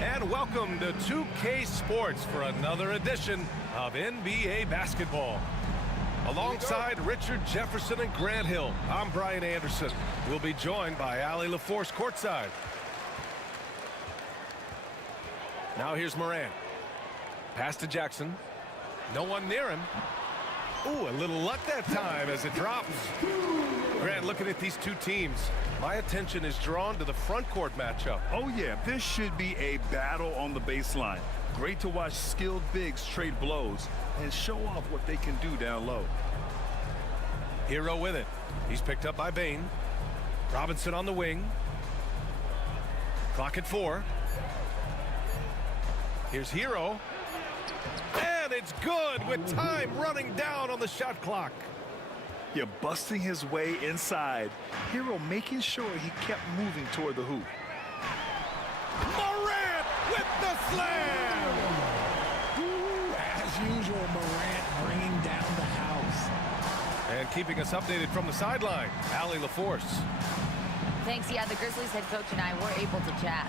And welcome to 2K Sports for another edition of NBA basketball. Alongside Richard Jefferson and Grant Hill, I'm Brian Anderson. We'll be joined by Allie LaForce courtside. Now here's Morant. Pass to Jackson. No one near him. Ooh, a little luck that time as it drops. Grant, looking at these two teams, my attention is drawn to the front court matchup. Oh, yeah, this should be a battle on the baseline. Great to watch skilled bigs trade blows and show off what they can do down low. Hero with it. He's picked up by Bane. Robinson on the wing. Clock at 4. Here's Hero. And it's good with time running down on the shot clock. Yeah, busting his way inside. Hero making sure he kept moving toward the hoop. Morant with the slam! Ooh, as usual, Morant bringing down the house. And keeping us updated from the sideline, Allie LaForce. Thanks. Yeah, the Grizzlies head coach and I were able to chat.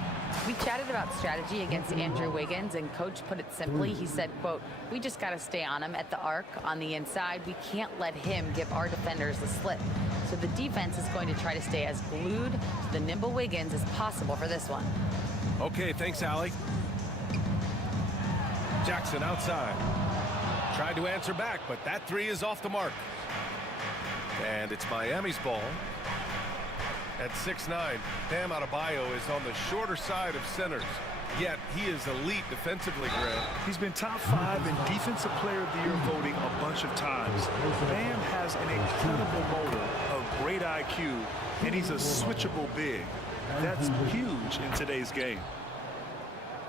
We chatted about strategy against Andrew Wiggins, and coach put it simply. He said, quote, "We just got to stay on him at the arc on the inside. We can't let him give our defenders a slip." So the defense is going to try to stay as glued to the nimble Wiggins as possible for this one. Okay, thanks, Allie. Jackson outside. Tried to answer back, but that three is off the mark. And it's Miami's ball. At 6'9", Bam Adebayo is on the shorter side of centers. Yet he is elite defensively, Grant. He's been top 5 in Defensive Player of the Year voting a bunch of times. Bam has an incredible motor, a great IQ, and he's a switchable big. That's huge in today's game.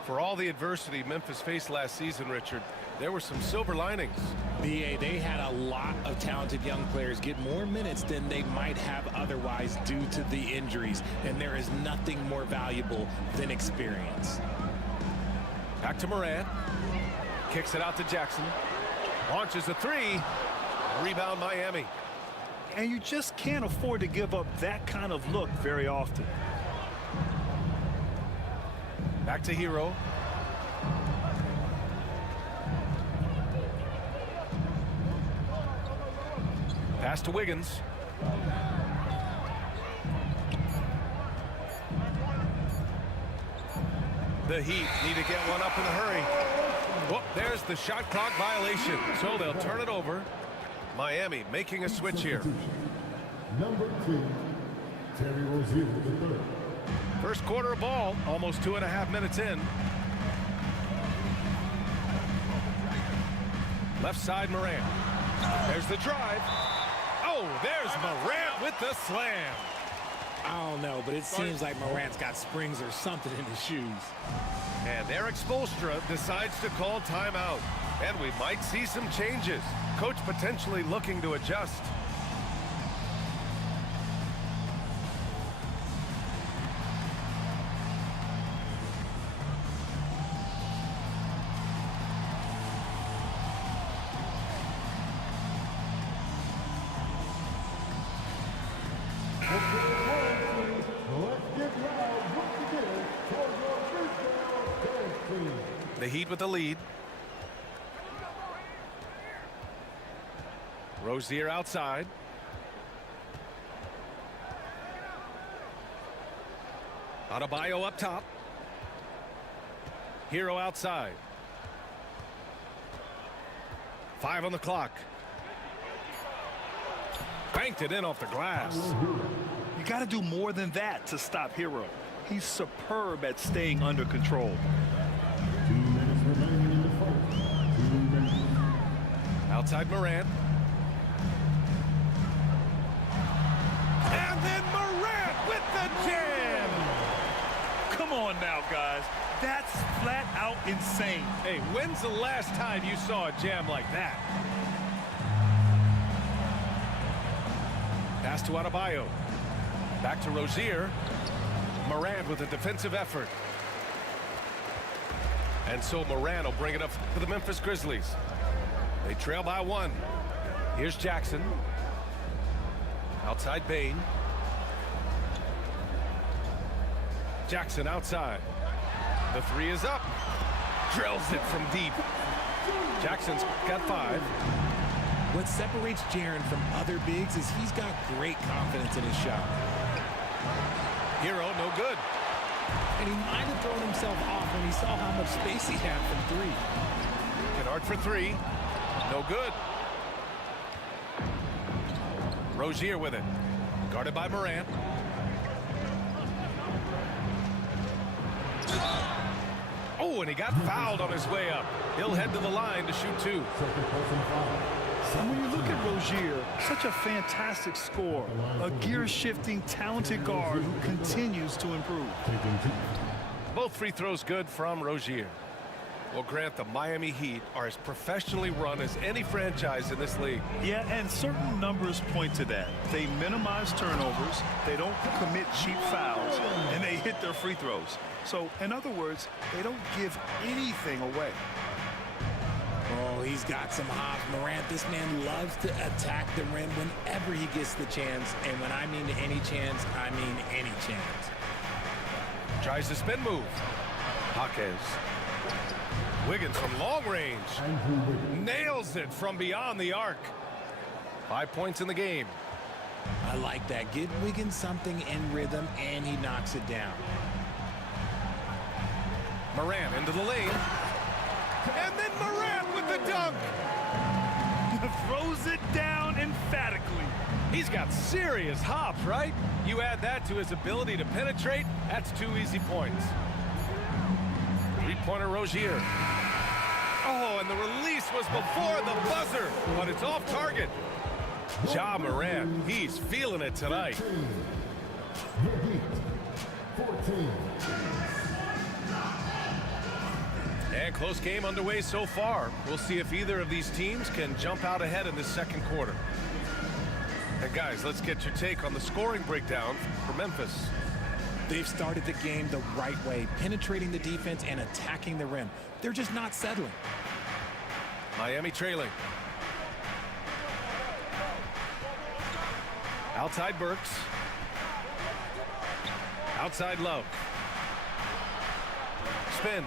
For all the adversity Memphis faced last season, Richard, there were some silver linings. BA, they had a lot of talented young players get more minutes than they might have otherwise due to the injuries, and there is nothing more valuable than experience. Back to Morant. Kicks it out to Jackson. Launches a three. Rebound Miami. And you just can't afford to give up that kind of look very often. Back to Hero. Pass to Wiggins. The Heat need to get one up in a hurry. Whoop, there's the shot clock violation. So they'll turn it over. Miami making a switch here. Number 2, Terry Rozier III. First quarter of ball, almost 2.5 minutes in. Left side Morant. There's the drive. Oh, there's Morant with the slam. I don't know, but it seems like Morant's got springs or something in his shoes. And Eric Spoelstra decides to call timeout. And we might see some changes. Coach potentially looking to adjust. The Heat with the lead. Rozier outside. Adebayo up top. Hero outside. 5 on the clock. Banked it in off the glass. You got to do more than that to stop Hero. He's superb at staying under control. 2 minutes remaining in the fight. 2 minutes. Outside Morant. And then Morant with the jam. Come on now, guys. That's flat out insane. Hey, when's the last time you saw a jam like that? Pass to Adebayo. Back to Rozier. Morant with a defensive effort. And so Morant will bring it up for the Memphis Grizzlies. They trail by 1. Here's Jackson. Outside Bane. Jackson outside. The three is up. Drills it from deep. Jackson's got 5. What separates Jaren from other bigs is he's got great confidence in his shot. Hero, no good. And he might have thrown himself off when he saw how much space he had from 3. Kennard for 3. No good. Rozier with it. Guarded by Morant. Oh, and he got fouled on his way up. He'll head to the line to shoot 2. Second personal foul. And when you look at Rozier, such a fantastic scorer, a gear-shifting, talented guard who continues to improve. Taking 2. Both free throws good from Rozier. Well, Grant, the Miami Heat are as professionally run as any franchise in this league. Yeah, and certain numbers point to that. They minimize turnovers, they don't commit cheap fouls, and they hit their free throws. So, in other words, they don't give anything away. Oh, he's got some hops. Morant, this man loves to attack the rim whenever he gets the chance. And when I mean any chance, I mean any chance. Tries the spin move. Jaquez. Wiggins from long range. Andrew Wiggins. Nails it from beyond the arc. 5 points in the game. I like that. Give Wiggins something in rhythm, and he knocks it down. Morant into the lane. And then Morant with the dunk. Throws it down emphatically. He's got serious hops, right? You add that to his ability to penetrate, that's 2 easy points. Three-pointer Rozier. Oh, and the release was before the buzzer, but it's off target. Ja Morant, he's feeling it tonight. 15. The Heat. 14. And close game underway so far. We'll see if either of these teams can jump out ahead in the second quarter. And guys, let's get your take on the scoring breakdown for Memphis. They've started the game the right way, penetrating the defense and attacking the rim. They're just not settling. Miami trailing. Outside Burks. Outside Love. Spins.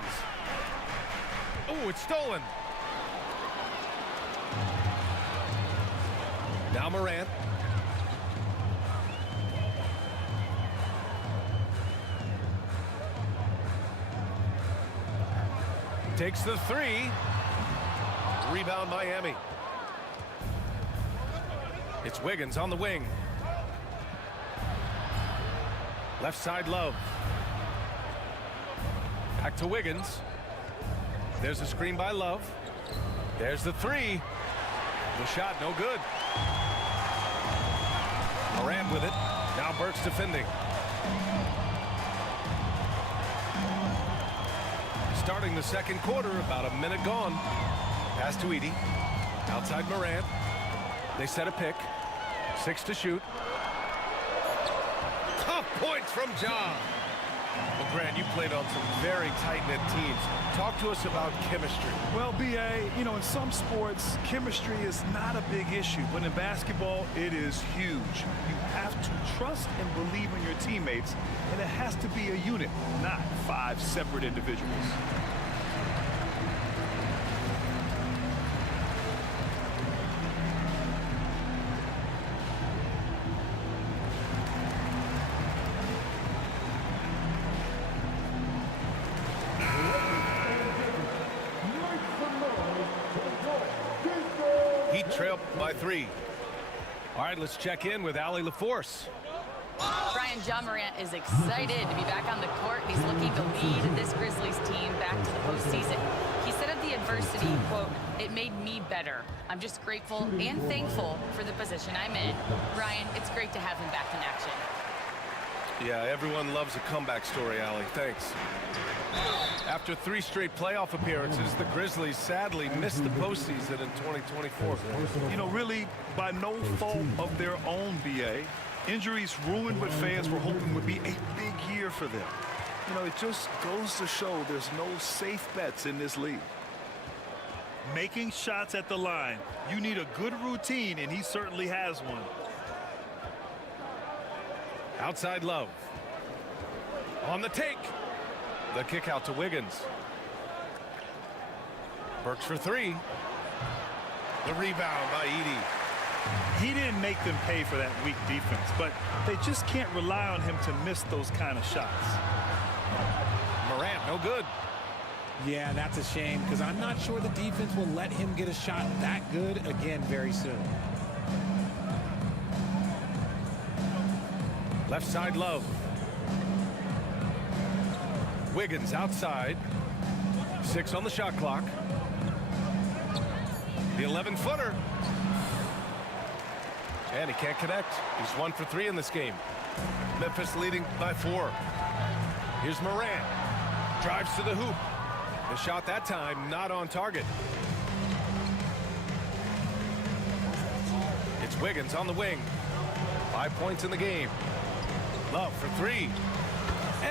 Oh, it's stolen. Now Morant. Takes the 3. Rebound Miami. It's Wiggins on the wing. Left side Love. Back to Wiggins. There's a screen by Love. There's the 3. The shot no good. Morant with it. Now Burks defending. Starting the second quarter, about a minute gone. Pass to Edey. Outside Morant. They set a pick. 6 to shoot. Tough points from Ja. Well, Grant, you played on some very tight-knit teams. Talk to us about chemistry. Well, B.A., you know, in some sports, chemistry is not a big issue, but in basketball, it is huge. You have to trust and believe in your teammates, and it has to be a unit, not 5 separate individuals. Heat trail by 3. All right, let's check in with Allie LaForce. Brian, Ja Morant is excited to be back on the court. He's looking to lead this Grizzlies team back to the postseason. He said of the adversity, quote, "It made me better. I'm just grateful and thankful for the position I'm in." Brian, it's great to have him back in action. Yeah, everyone loves a comeback story, Allie. Thanks. After 3 straight playoff appearances, the Grizzlies sadly missed the postseason in 2024. You know, really, by no fault of their own, B.A. Injuries ruined what fans were hoping would be a big year for them. You know, it just goes to show there's no safe bets in this league. Making shots at the line. You need a good routine, and he certainly has one. Outside Love. On the take. The kick out to Wiggins. Burks for three. The rebound by Edey. He didn't make them pay for that weak defense, but they just can't rely on him to miss those kind of shots. Morant, no good. Yeah, that's a shame because I'm not sure the defense will let him get a shot that good again very soon. Left side, Love. Wiggins outside. 6 on the shot clock. The 11-footer. And he can't connect. He's 1 for 3 in this game. Memphis leading by 4. Here's Morant. Drives to the hoop. The shot that time not on target. It's Wiggins on the wing. 5 points in the game. Love for 3.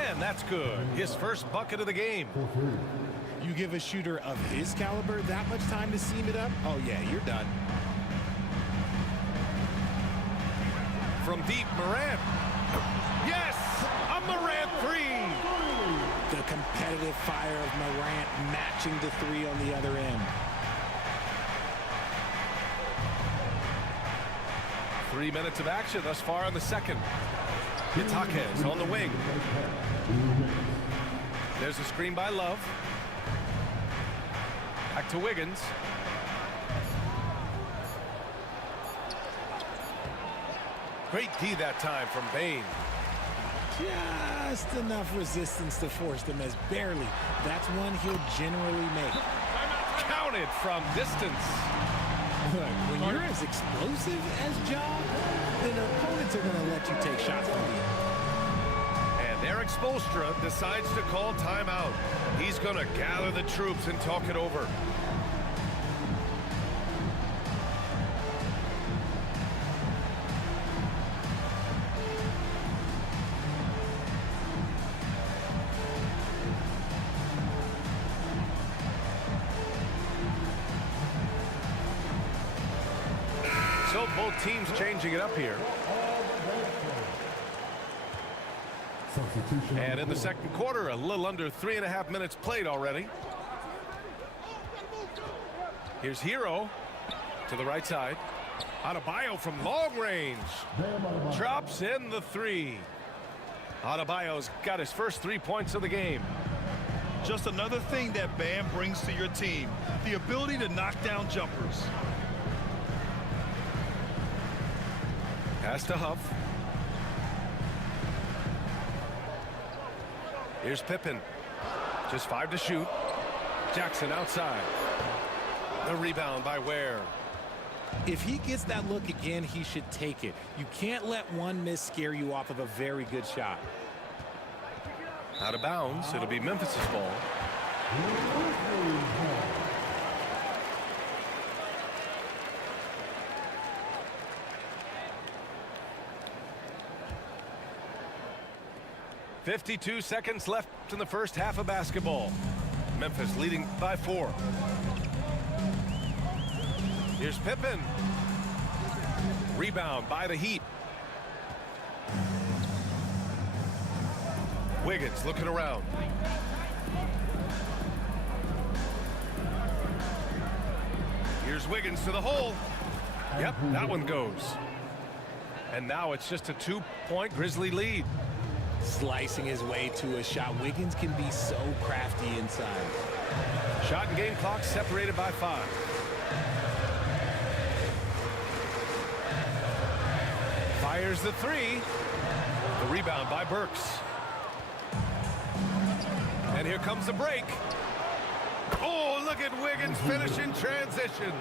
And that's good. His first bucket of the game. You give a shooter of his caliber that much time to seam it up? Oh, yeah, you're done. From deep, Morant. Yes! A Morant 3! The competitive fire of Morant matching the 3 on the other end. 3 minutes of action thus far in the second. Itaquez on the wing. There's a screen by Love. Back to Wiggins. Great D that time from Bane. Just enough resistance to force them as barely. That's one he'll generally make. Counted from distance. Look, when you're as explosive as Ja, then opponents are going to let you take shots from you. And Eric Spoelstra decides to call timeout. He's going to gather the troops and talk it over. So both teams changing it up here. Substitution. And in the second quarter, a little under 3.5 minutes played already. Here's Hero to the right side. Adebayo from long range. Drops in the 3. Adebayo's got his first 3 points of the game. Just another thing that Bam brings to your team, the ability to knock down jumpers. Pass to Huff. Here's Pippen. Just 5 to shoot. Jackson outside. The rebound by Ware. If he gets that look again, he should take it. You can't let one miss scare you off of a very good shot. Out of bounds. It'll be Memphis's ball. .52 seconds left in the first half of basketball. Memphis leading by 4. Here's Pippen. Rebound by the Heat. Wiggins looking around. Here's Wiggins to the hole. Yep, that one goes. And now it's just a 2-point Grizzly lead. Slicing his way to a shot. Wiggins can be so crafty inside. Shot and game clock separated by 5. Fires the 3. The rebound by Burks. And here comes the break. Oh, look at Wiggins finish in transition.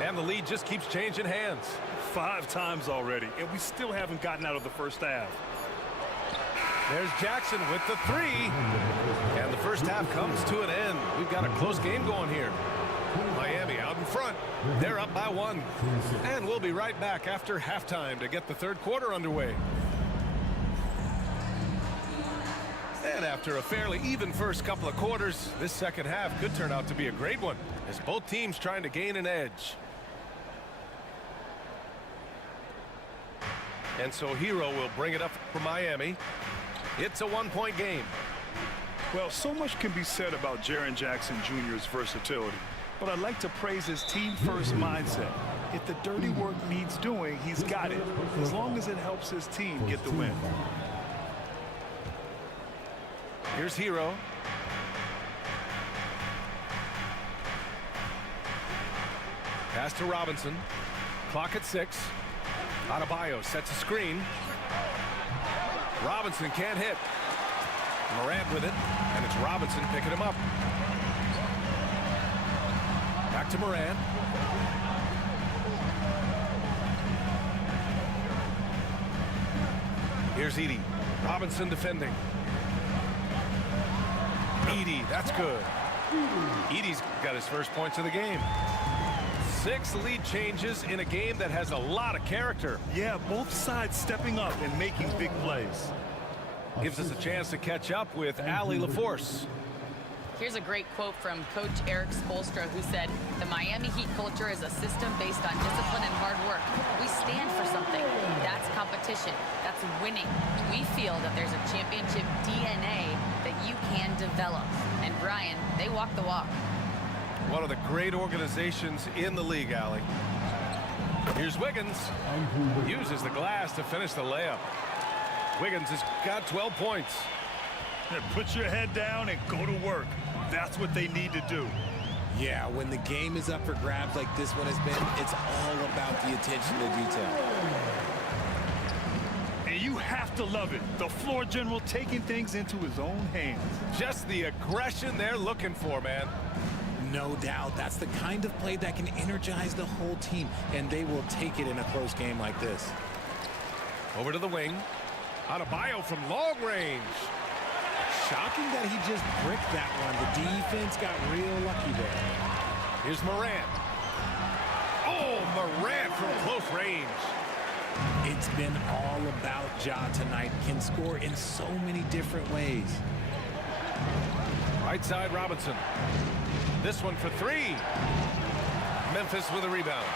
And the lead just keeps changing hands. 5 times already, and we still haven't gotten out of the first half. There's Jackson with the 3. And the first half comes to an end. We've got a close game going here. Miami out in front. They're up by 1. And we'll be right back after halftime to get the third quarter underway. And after a fairly even first couple of quarters, this second half could turn out to be a great one as both teams trying to gain an edge. And so Hero will bring it up for Miami. It's a one-point game. Well, so much can be said about Jaren Jackson Jr.'s versatility, but I'd like to praise his team-first mindset. If the dirty work needs doing, he's got it, as long as it helps his team get the win. Here's Hero. Pass to Robinson. Clock at 6. Adebayo sets a screen. Robinson can't hit. Morant with it, and it's Robinson picking him up. Back to Morant. Here's Edey. Robinson defending. Edey, that's good. Edey's got his first points of the game. 6 lead changes in a game that has a lot of character. Yeah, both sides stepping up and making big plays. Gives us a chance to catch up with Allie LaForce. Here's a great quote from Coach Eric Spoelstra, who said, "The Miami Heat culture is a system based on discipline and hard work. We stand for something. That's competition. That's winning. We feel that there's a championship DNA that you can develop." And Brian, they walk the walk. One of the great organizations in the league, Allie. Here's Wiggins. Uses the glass to finish the layup. Wiggins has got 12 points. Put your head down and go to work. That's what they need to do. Yeah, when the game is up for grabs like this one has been, it's all about the attention to detail. And you have to love it. The floor general taking things into his own hands. Just the aggression they're looking for, man. No doubt. That's the kind of play that can energize the whole team, and they will take it in a close game like this. Over to the wing. Adebayo from long range. Shocking that he just bricked that one. The defense got real lucky there. Here's Morant. Oh, Morant from close range. It's been all about Ja tonight. Can score in so many different ways. Right side, Robinson. This one for 3. Memphis with a rebound.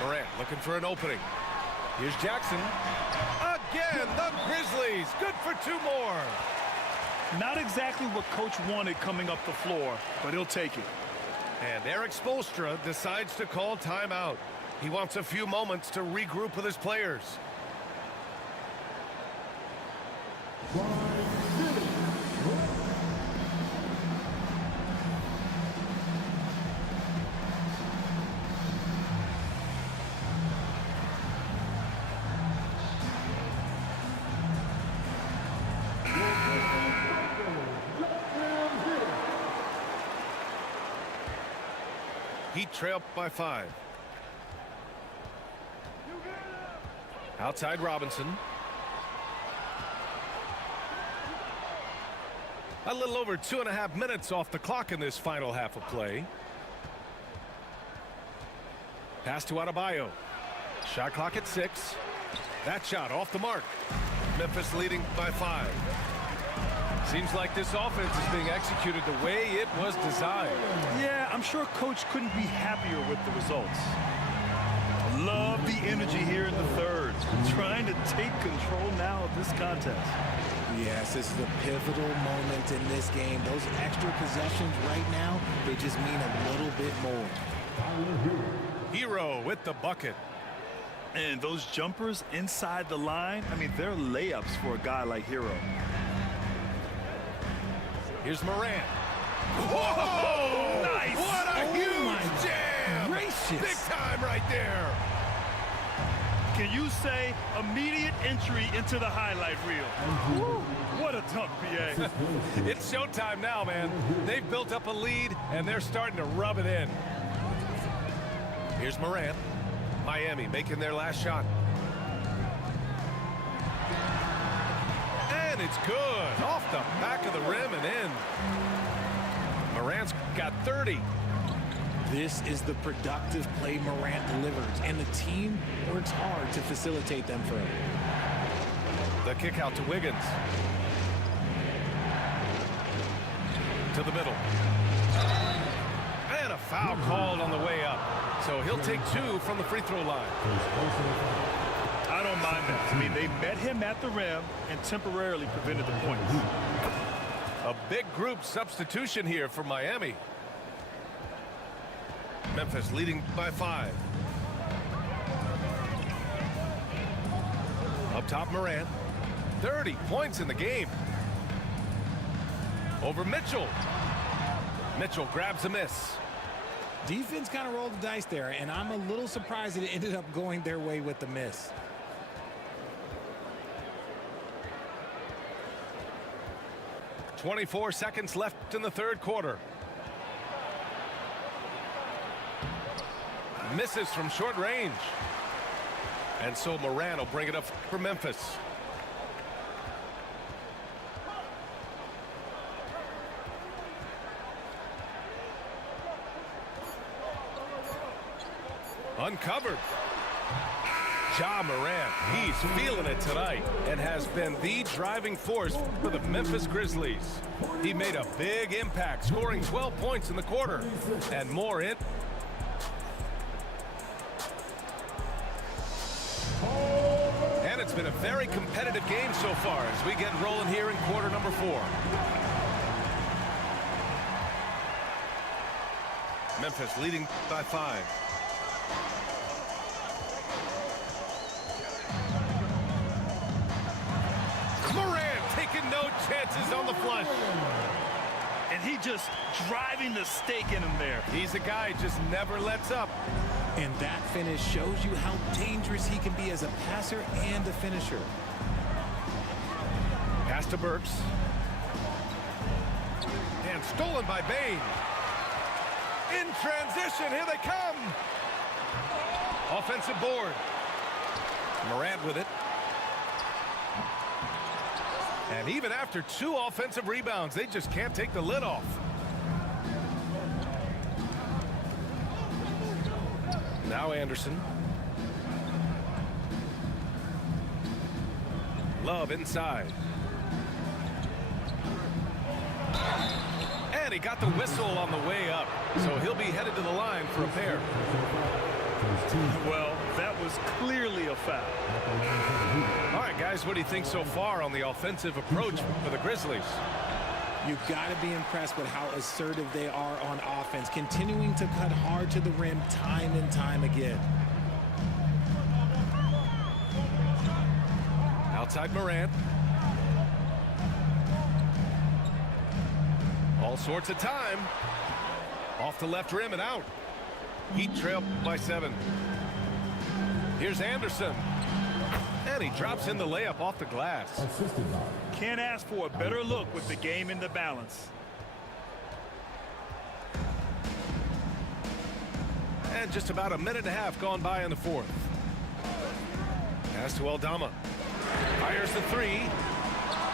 Morant looking for an opening. Here's Jackson. Again, the Grizzlies. Good for 2 more. Not exactly what Coach wanted coming up the floor, but he'll take it. And Eric Spoelstra decides to call timeout. He wants a few moments to regroup with his players. Heat trail by 5. Outside Robinson. A little over 2.5 minutes off the clock in this final half of play. Pass to Adebayo. Shot clock at 6. That shot off the mark. Memphis leading by 5. Seems like this offense is being executed the way it was designed. Yeah, I'm sure Coach couldn't be happier with the results. Love the energy here in the third. Trying to take control now of this contest. Yes, this is a pivotal moment in this game. Those extra possessions right now, they just mean a little bit more. Hero with the bucket. And those jumpers inside the line, I mean, they're layups for a guy like Hero. Here's Morant. Whoa! Nice! What a Oh huge my jam! gracious. Big time right there. Can you say immediate entry into the highlight reel? Woo, what a dunk, BA. It's showtime now, man. They've built up a lead, and they're starting to rub it in. Here's Morant. Miami making their last shot. And it's good. Off the back of the rim and in. Morant's got 30. This is the productive play Morant delivers, and the team works hard to facilitate them for him. The kick out to Wiggins. To the middle. And a foul called on the way up. So he'll take 2 from the free throw line. I don't don't mind that. I mean, they met him at the rim and temporarily prevented the points. A big group substitution here for Miami. Memphis leading by 5. Up top, Morant. 30 points in the game. Over Mitchell. Mitchell grabs a miss. Defense kind of rolled the dice there, and I'm a little surprised that it ended up going their way with the miss. .24 seconds left in the third quarter. Misses from short range. And so Morant will bring it up for Memphis. Uncovered. Ja Morant, he's feeling it tonight and has been the driving force for the Memphis Grizzlies. He made a big impact, scoring 12 points in the quarter and more in. And it's been a very competitive game so far as we get rolling here in quarter number 4. Memphis leading by 5. Morant taking no chances on the flush. And he just driving the stake in him there. He's a guy who just never lets up. And that finish shows you how dangerous he can be as a passer and a finisher. Pass to Burks. And stolen by Bane. In transition, here they come. Offensive board. Morant with it. And even after 2 offensive rebounds, they just can't take the lid off. Now Anderson. Love inside. And he got the whistle on the way up. So he'll be headed to the line for a pair. Well, that was clearly a foul. All right, guys, what do you think so far on the offensive approach for the Grizzlies? You've got to be impressed with how assertive they are on offense, continuing to cut hard to the rim time and time again. Outside Morant. All sorts of time. Off the left rim and out. Heat trail by 7. Here's Anderson. And he drops in the layup off the glass. Can't ask for a better look with the game in the balance. And just about a minute and a half gone by in the fourth. Pass to Aldama. Fires the 3.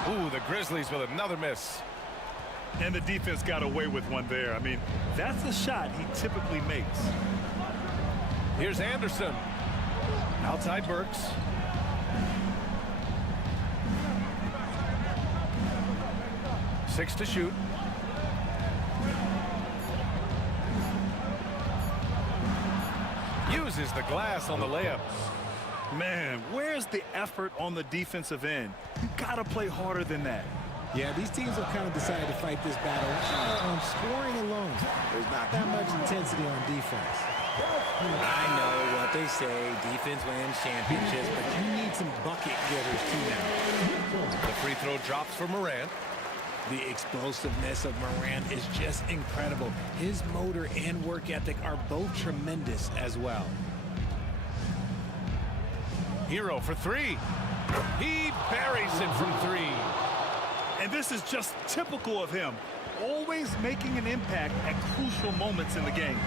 Ooh, the Grizzlies with another miss. And the defense got away with one there. I mean, that's a shot he typically makes. Here's Anderson. Outside Burks. Six to shoot. Uses the glass on the layup. Man, where's the effort on the defensive end? You gotta play harder than that. Yeah, these teams have kind of decided to fight this battle on scoring alone. There's not that much intensity on defense. I know what they say, defense wins championships, but you need some bucket getters too now. The free throw drops for Morant. The explosiveness of Morant is just incredible. His motor and work ethic are both tremendous as well. Hero for 3. He buries it from 3. And this is just typical of him. Always making an impact at crucial moments in the game.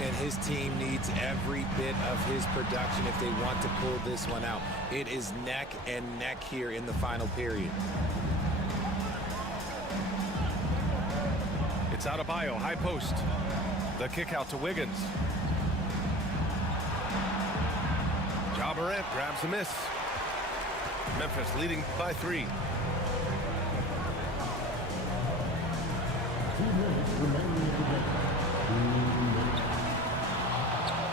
And his team needs every bit of his production if they want to pull this one out. It is neck and neck here in the final period. It's Adebayo, high post. The kick out to Wiggins. Ja Morant grabs a miss. Memphis leading by 3. 2 minutes remaining in the game. 2 minutes.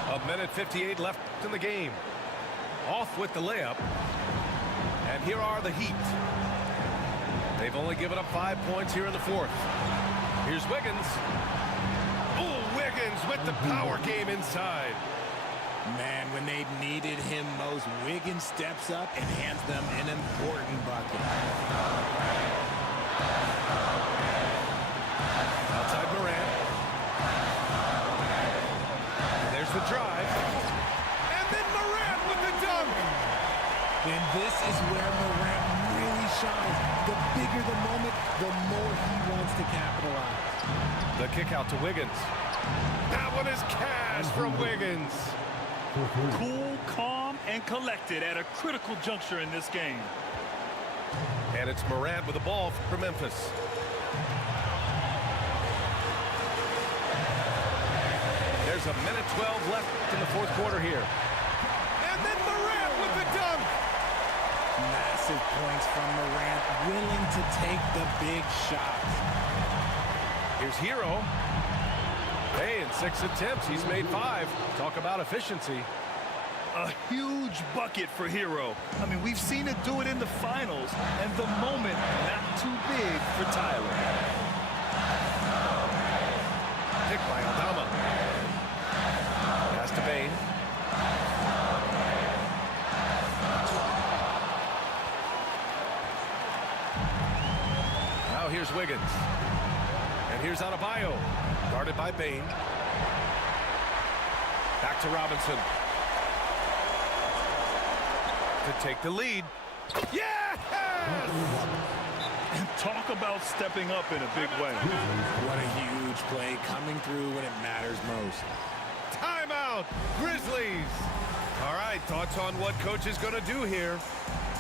A minute 58 left in the game. Off with the layup. And here are the Heat. They've only given up 5 points here in the fourth. Here's Wiggins. Oh, Wiggins with the power game inside. Man, when they needed him most, Wiggins steps up and hands them an important bucket. Outside Morant. There's the drive. And then Morant with the dunk. And this is where Morant really shines. The bigger the moment, the more he wants to capitalize. The kick out to Wiggins. That one is cash from Wiggins. Cool, calm, and collected at a critical juncture in this game. And it's Morant with the ball for Memphis. There's a minute 12 left in the fourth quarter here. And then Morant with the dunk. Massive points from Morant, willing to take the big shots. Here's Hero. Hey, in 6 attempts, he's made 5. Talk about efficiency. A huge bucket for Hero. I mean, we've seen it do it in the finals, and the moment not too big for Tyler. Pick by Aldama. Pass to Bane. Now here's Wiggins. And here's Adebayo. Guarded by Bane. Back to Robinson. To take the lead. Yes! And talk about stepping up in a big way. What a huge play coming through when it matters most. Timeout, Grizzlies. All right, thoughts on what coach is going to do here?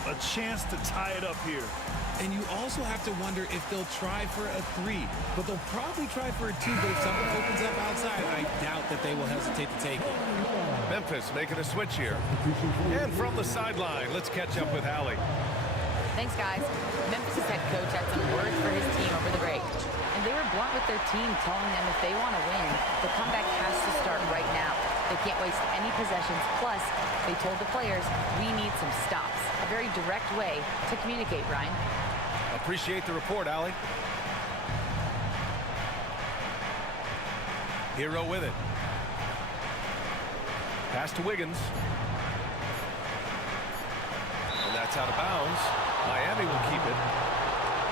A chance to tie it up here. And you also have to wonder if they'll try for a 3, but they'll probably try for a 2, but if something opens up outside, I doubt that they will hesitate to take it. Memphis making a switch here. And from the sideline, let's catch up with Allie. Thanks, guys. Memphis' head coach had some words for his team over the break. And they were blunt with their team, telling them if they want to win, the comeback has to start right now. They can't waste any possessions. Plus, they told the players, we need some stops. A very direct way to communicate, Ryan. Appreciate the report, Allie. Hero with it. Pass to Wiggins. And that's out of bounds. Miami will keep it.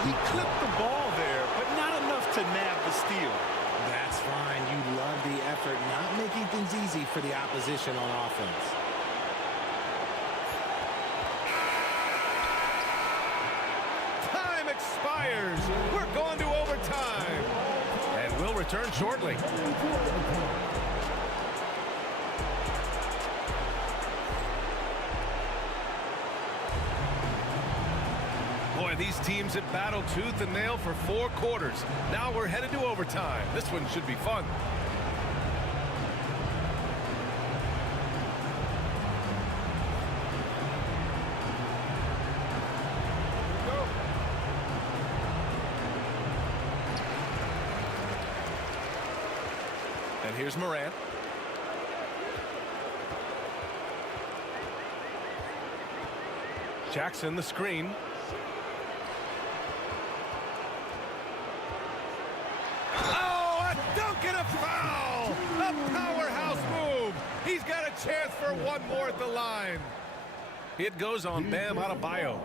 He clipped the ball there, but not enough to nab the steal. That's fine. You love the effort, not making things easy for the opposition on offense. Time expires. We're going to overtime. And we'll return shortly. Boy, these teams have battled tooth and nail for 4 quarters. Now we're headed to overtime. This one should be fun. And here's Morant. Jackson the screen. Oh, a dunk and a foul! A powerhouse move! He's got a chance for one more at the line. It goes on Bam Adebayo.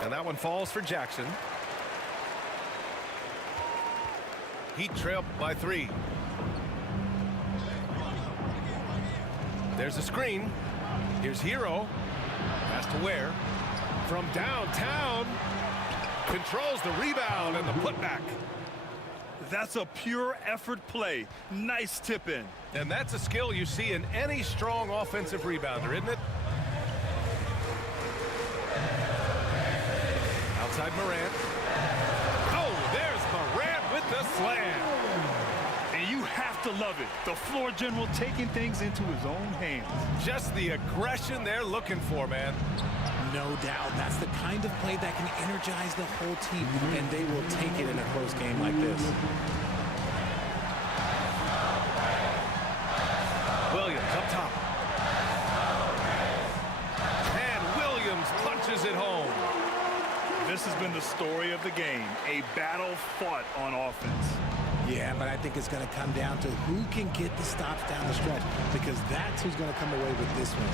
And that one falls for Jackson. Heat trail by 3. There's a screen. Here's Hero. Pass to Ware. From downtown. Controls the rebound and the putback. That's a pure effort play. Nice tip in. And that's a skill you see in any strong offensive rebounder, isn't it? Outside Morant. Oh, there's Morant with the slam. And you have to love it. The floor general taking things into his own hands. Just the aggression they're looking for, man. No doubt. That's the kind of play that can energize the whole team, and they will take it in a close game like this. Williams up top. story of the game, a battle fought on offense. Yeah, but I think it's going to come down to who can get the stops down the stretch, because that's who's going to come away with this one.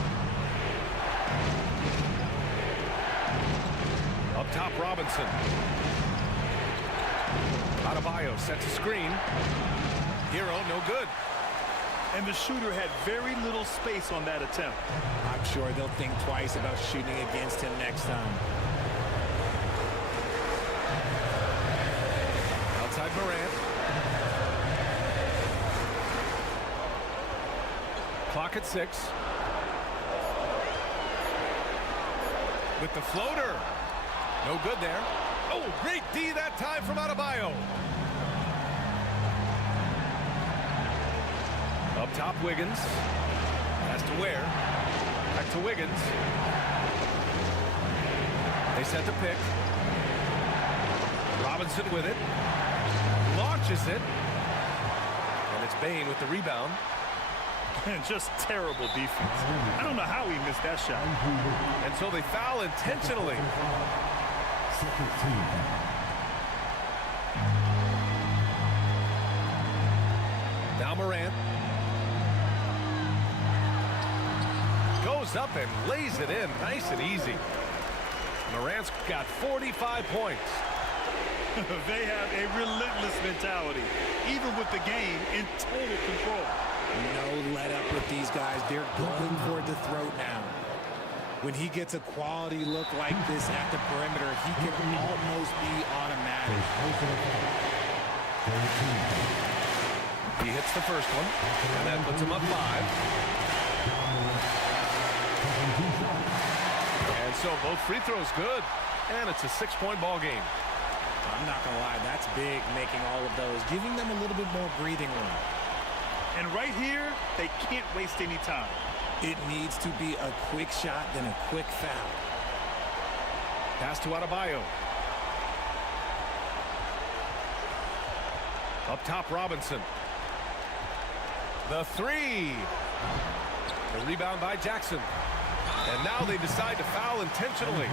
Up top, Robinson. Adebayo sets a screen. Hero, no good. And the shooter had very little space on that attempt. I'm sure they'll think twice about shooting against him next time. Outside Morant. Clock at 6. With the floater. No good there. Oh, great D that time from Adebayo. Up top, Wiggins. Has to Ware. Back to Wiggins. They set the pick. Robinson with it. Launches it. And it's Bane with the rebound. And just terrible defense. I don't know how he missed that shot. And so they foul intentionally. Second team. Now Morant. Goes up and lays it in nice and easy. Morant's got 45 points. They have a relentless mentality, even with the game in total control. No let up with these guys. They're going for the throat now. When he gets a quality look like this at the perimeter, he can almost be automatic. He hits the first one, and that puts him up 5. And so both free throws good, and it's a 6-point ball game. I'm not going to lie, that's big, making all of those, giving them a little bit more breathing room. And right here, they can't waste any time. It needs to be a quick shot, then a quick foul. Pass to Adebayo. Up top, Robinson. The 3. The rebound by Jackson. And now they decide to foul intentionally.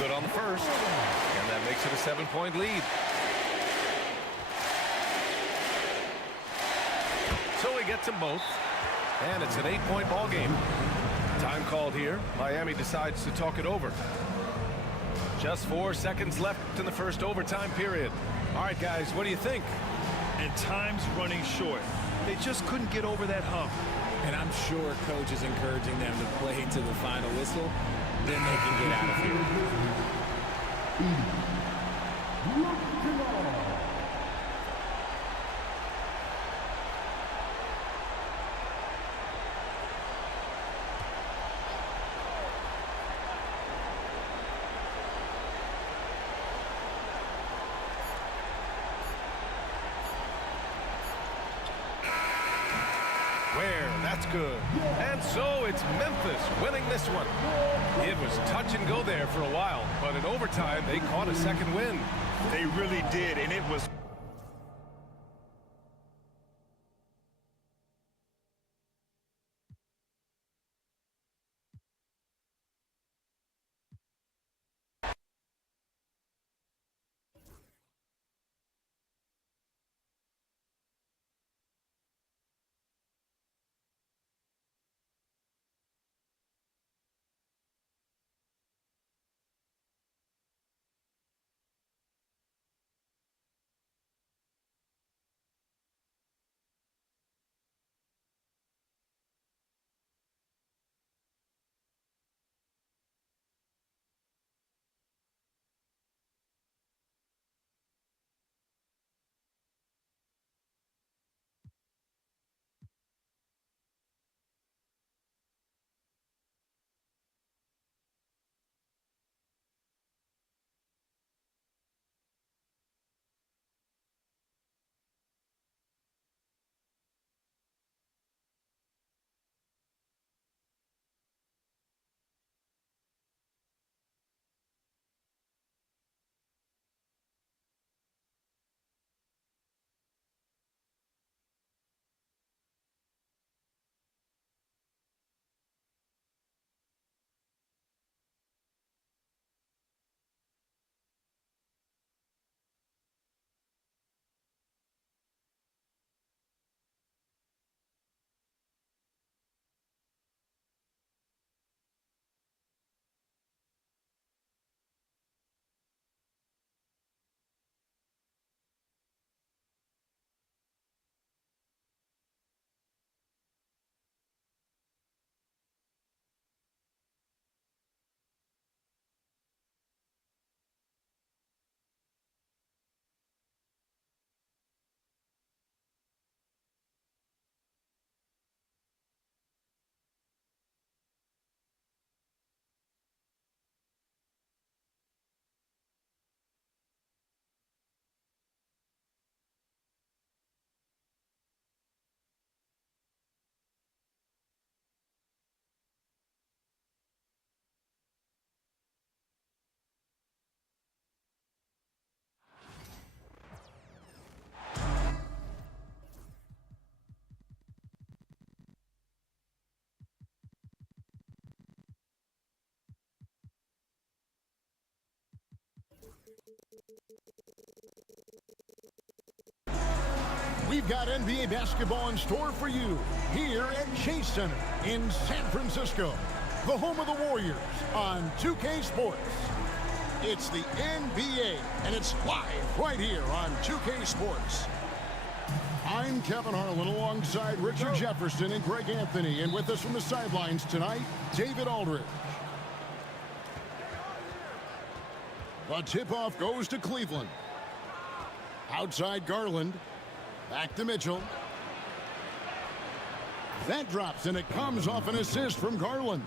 Good on the first. And that makes it a 7-point lead. So he gets them both. And it's an 8-point ball game. Time called here. Miami decides to talk it over. Just 4 seconds left in the first overtime period. All right, guys, what do you think? And time's running short. They just couldn't get over that hump. And I'm sure coach is encouraging them to play to the final whistle. Then they can get out of here. That's good. And so it's Memphis winning this one. It was touch and go there for a while, but in overtime, they caught a second win. They really did, and it was We've got NBA basketball in store for you here at Chase Center in San Francisco, the home of the Warriors on 2K Sports. It's the NBA, and it's live right here on 2K Sports. I'm Kevin Harlan alongside Richard Jefferson and Greg Anthony, and with us from the sidelines tonight, David Aldridge. The tip-off goes to Cleveland. Outside Garland. Back to Mitchell. That drops, and it comes off an assist from Garland.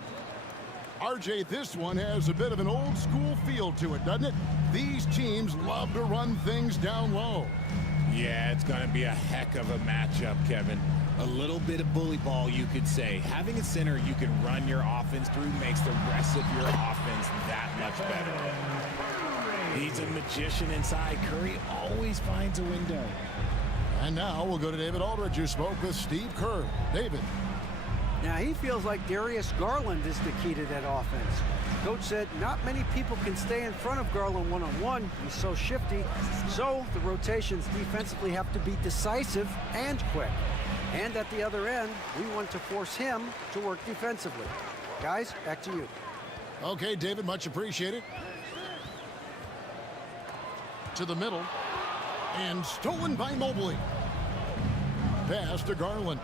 RJ, this one has a bit of an old-school feel to it, doesn't it? These teams love to run things down low. Yeah, it's going to be a heck of a matchup, Kevin. A little bit of bully ball, you could say. Having a center you can run your offense through makes the rest of your offense that much better. He's a magician inside. Curry always finds a window. And now we'll go to David Aldridge, who spoke with Steve Kerr. David. Now, he feels like Darius Garland is the key to that offense. Coach said not many people can stay in front of Garland one-on-one. He's so shifty. So the rotations defensively have to be decisive and quick. And at the other end, we want to force him to work defensively. Guys, back to you. Okay, David, much appreciated. To the middle. And stolen by Mobley. Pass to Garland.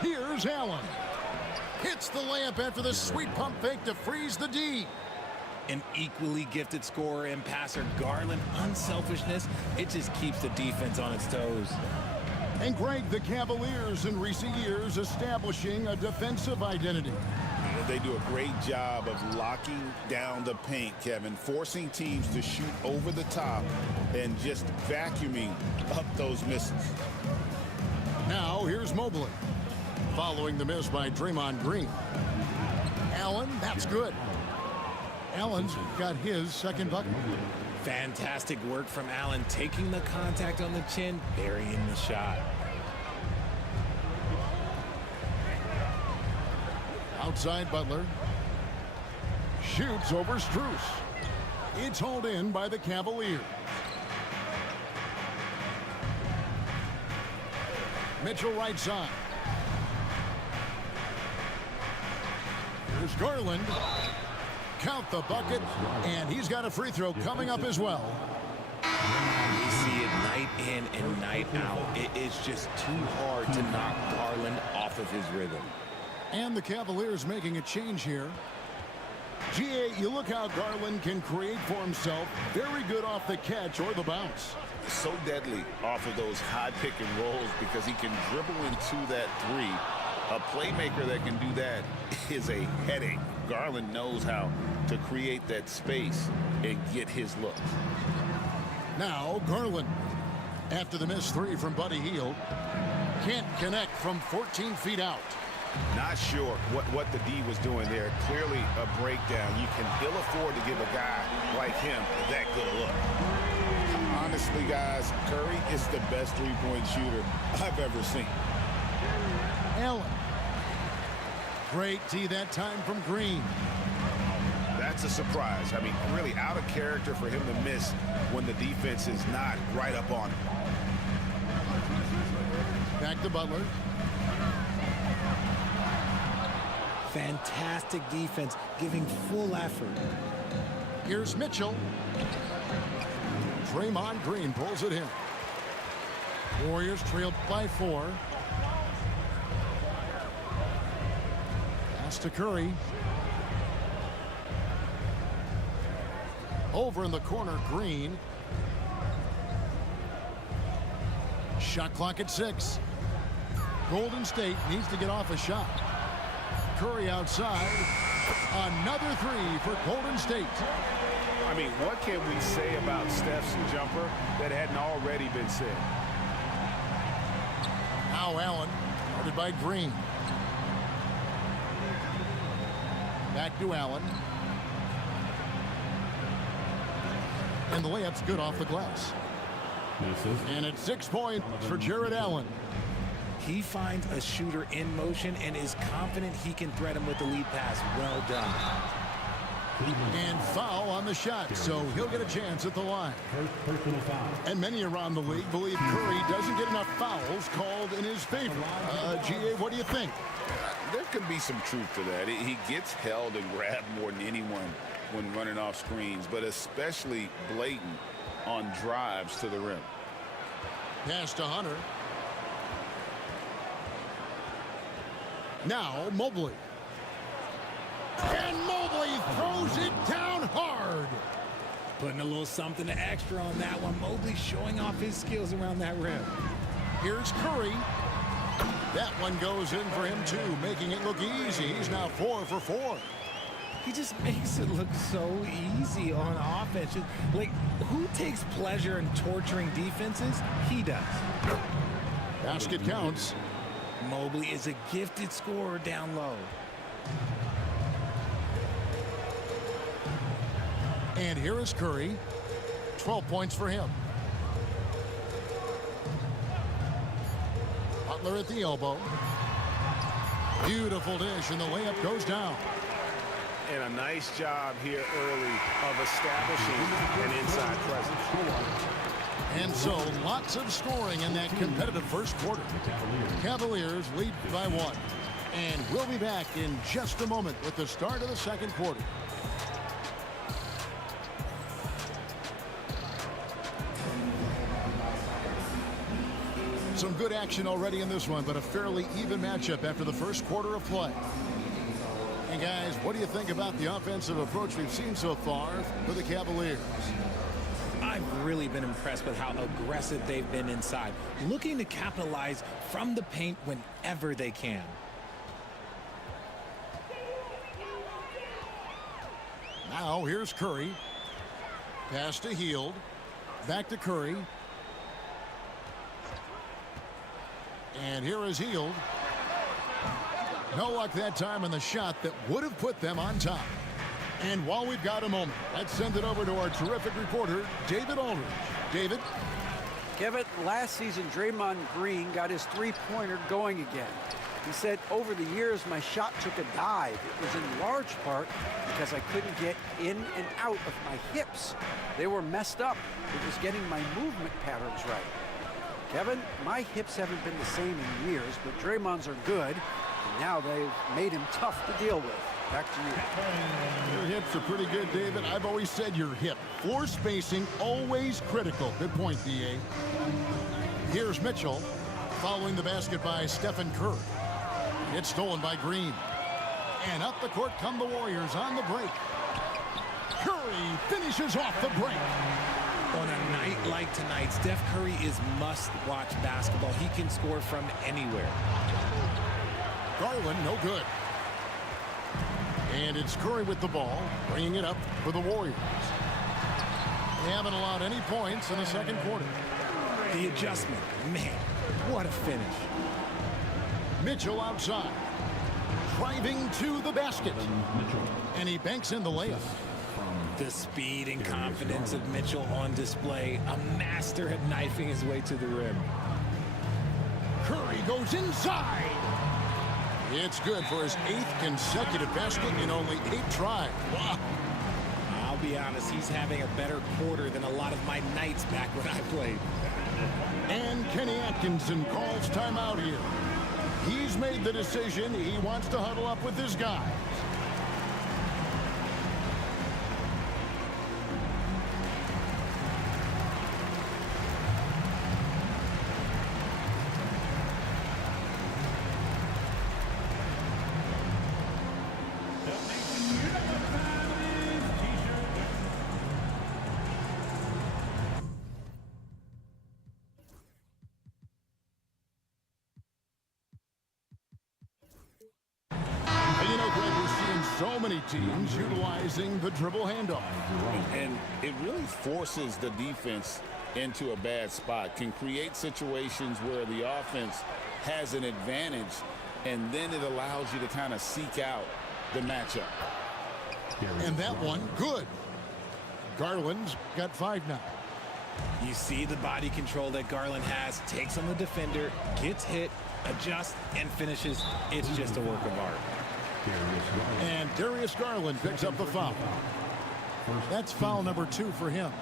Here's Allen. Hits the layup after the sweet pump fake to freeze the D. An equally gifted scorer and passer, Garland, unselfishness, it just keeps the defense on its toes. And Greg, the Cavaliers in recent years establishing a defensive identity. They do a great job of locking down the paint, Kevin, forcing teams to shoot over the top and just vacuuming up those misses. Now here's Mobley. Following the miss by Draymond Green. Allen, that's good. Allen's got his second bucket. Fantastic work from Allen, taking the contact on the chin, burying the shot. Outside Butler. Shoots over Strus. It's hauled in by the Cavaliers. Mitchell right side. Here's Garland. Count the bucket, and he's got a free throw coming up as well. We see it night in and night out. It is just too hard to knock Garland off of his rhythm. And the Cavaliers making a change here. GA, you look how Garland can create for himself. Very good off the catch or the bounce. So deadly off of those high pick and rolls because he can dribble into that three. A playmaker that can do that is a headache. Garland knows how to create that space and get his looks. Now Garland, after the missed three from Buddy Hield, can't connect from 14 feet out. Not sure what the D was doing there. Clearly a breakdown. You can ill afford to give a guy like him that good a look. Honestly, guys, Curry is the best three-point shooter I've ever seen. Allen. Great D that time from Green. That's a surprise. I mean, really out of character for him to miss when the defense is not right up on him. Back to Butler. Fantastic defense, giving full effort. Here's Mitchell. Draymond Green pulls it in. Warriors trailed by 4. Pass to Curry. Over in the corner, Green. Shot clock at 6. Golden State needs to get off a shot. Curry outside. Another three for Golden State. I mean, what can we say about Steph's jumper that hadn't already been said? Now Allen, guarded by Green. Back to Allen. And the layup's good off the glass. And it's 6 points for Jared Allen. He finds a shooter in motion and is confident he can threat him with the lead pass. Well done. And foul on the shot, so he'll get a chance at the line. First personal foul. And many around the league believe Curry doesn't get enough fouls called in his favor. GA, what do you think? There could be some truth to that. He gets held and grabbed more than anyone when running off screens, but especially blatant on drives to the rim. Pass to Hunter. Now Mobley. And Mobley throws it down hard. Putting a little something extra on that one. Mobley showing off his skills around that rim. Here's Curry. That one goes in for him too, making it look easy. He's now 4 for 4. He just makes it look so easy on offense. Like, who takes pleasure in torturing defenses? He does. Basket counts. Mobley is a gifted scorer down low. And here is Curry. 12 points for him. Butler at the elbow. Beautiful dish, and the layup goes down. And a nice job here early of establishing an inside presence. And so lots of scoring in that competitive first quarter. Cavaliers lead by 1. And we'll be back in just a moment with the start of the second quarter. Some good action already in this one, but a fairly even matchup after the first quarter of play. And guys, what do you think about the offensive approach we've seen so far for the Cavaliers? I've really been impressed with how aggressive they've been inside, looking to capitalize from the paint whenever they can. Now here's Curry. Pass to Hield. Back to Curry. And here is Hield. No luck that time on the shot that would have put them on top. And while we've got a moment, let's send it over to our terrific reporter, David Aldridge. David? Kevin, last season, Draymond Green got his three-pointer going again. He said, over the years, my shot took a dive. It was in large part because I couldn't get in and out of my hips. They were messed up. It was getting my movement patterns right. Kevin, my hips haven't been the same in years, but Draymond's are good, and now they've made him tough to deal with. Back to you. Your hips are pretty good, David. I've always said your hip. Floor spacing, always critical. Good point, D.A. Here's Mitchell, following the basket by Stephen Curry. It's stolen by Green. And up the court come the Warriors on the break. Curry finishes off the break. On a night like tonight, Steph Curry is must-watch basketball. He can score from anywhere. Garland, no good. And it's Curry with the ball, bringing it up for the Warriors. They haven't allowed any points in the second quarter. The adjustment, man, what a finish. Mitchell outside, driving to the basket. And he banks in the layup. The speed and confidence of Mitchell on display. A master at knifing his way to the rim. Curry goes inside. It's good for his 8th consecutive basket in only 8 tries. Wow. I'll be honest, he's having a better quarter than a lot of my nights back when I played. And Kenny Atkinson calls timeout here. He's made the decision. He wants to huddle up with his guys. So many teams utilizing the dribble handoff. And it really forces the defense into a bad spot, can create situations where the offense has an advantage, and then it allows you to kind of seek out the matchup. And that one, good. Garland's got 5 now. You see the body control that Garland has, takes on the defender, gets hit, adjusts, and finishes. It's just a work of art. And Darius Garland picks up the foul. That's foul number 2 for him.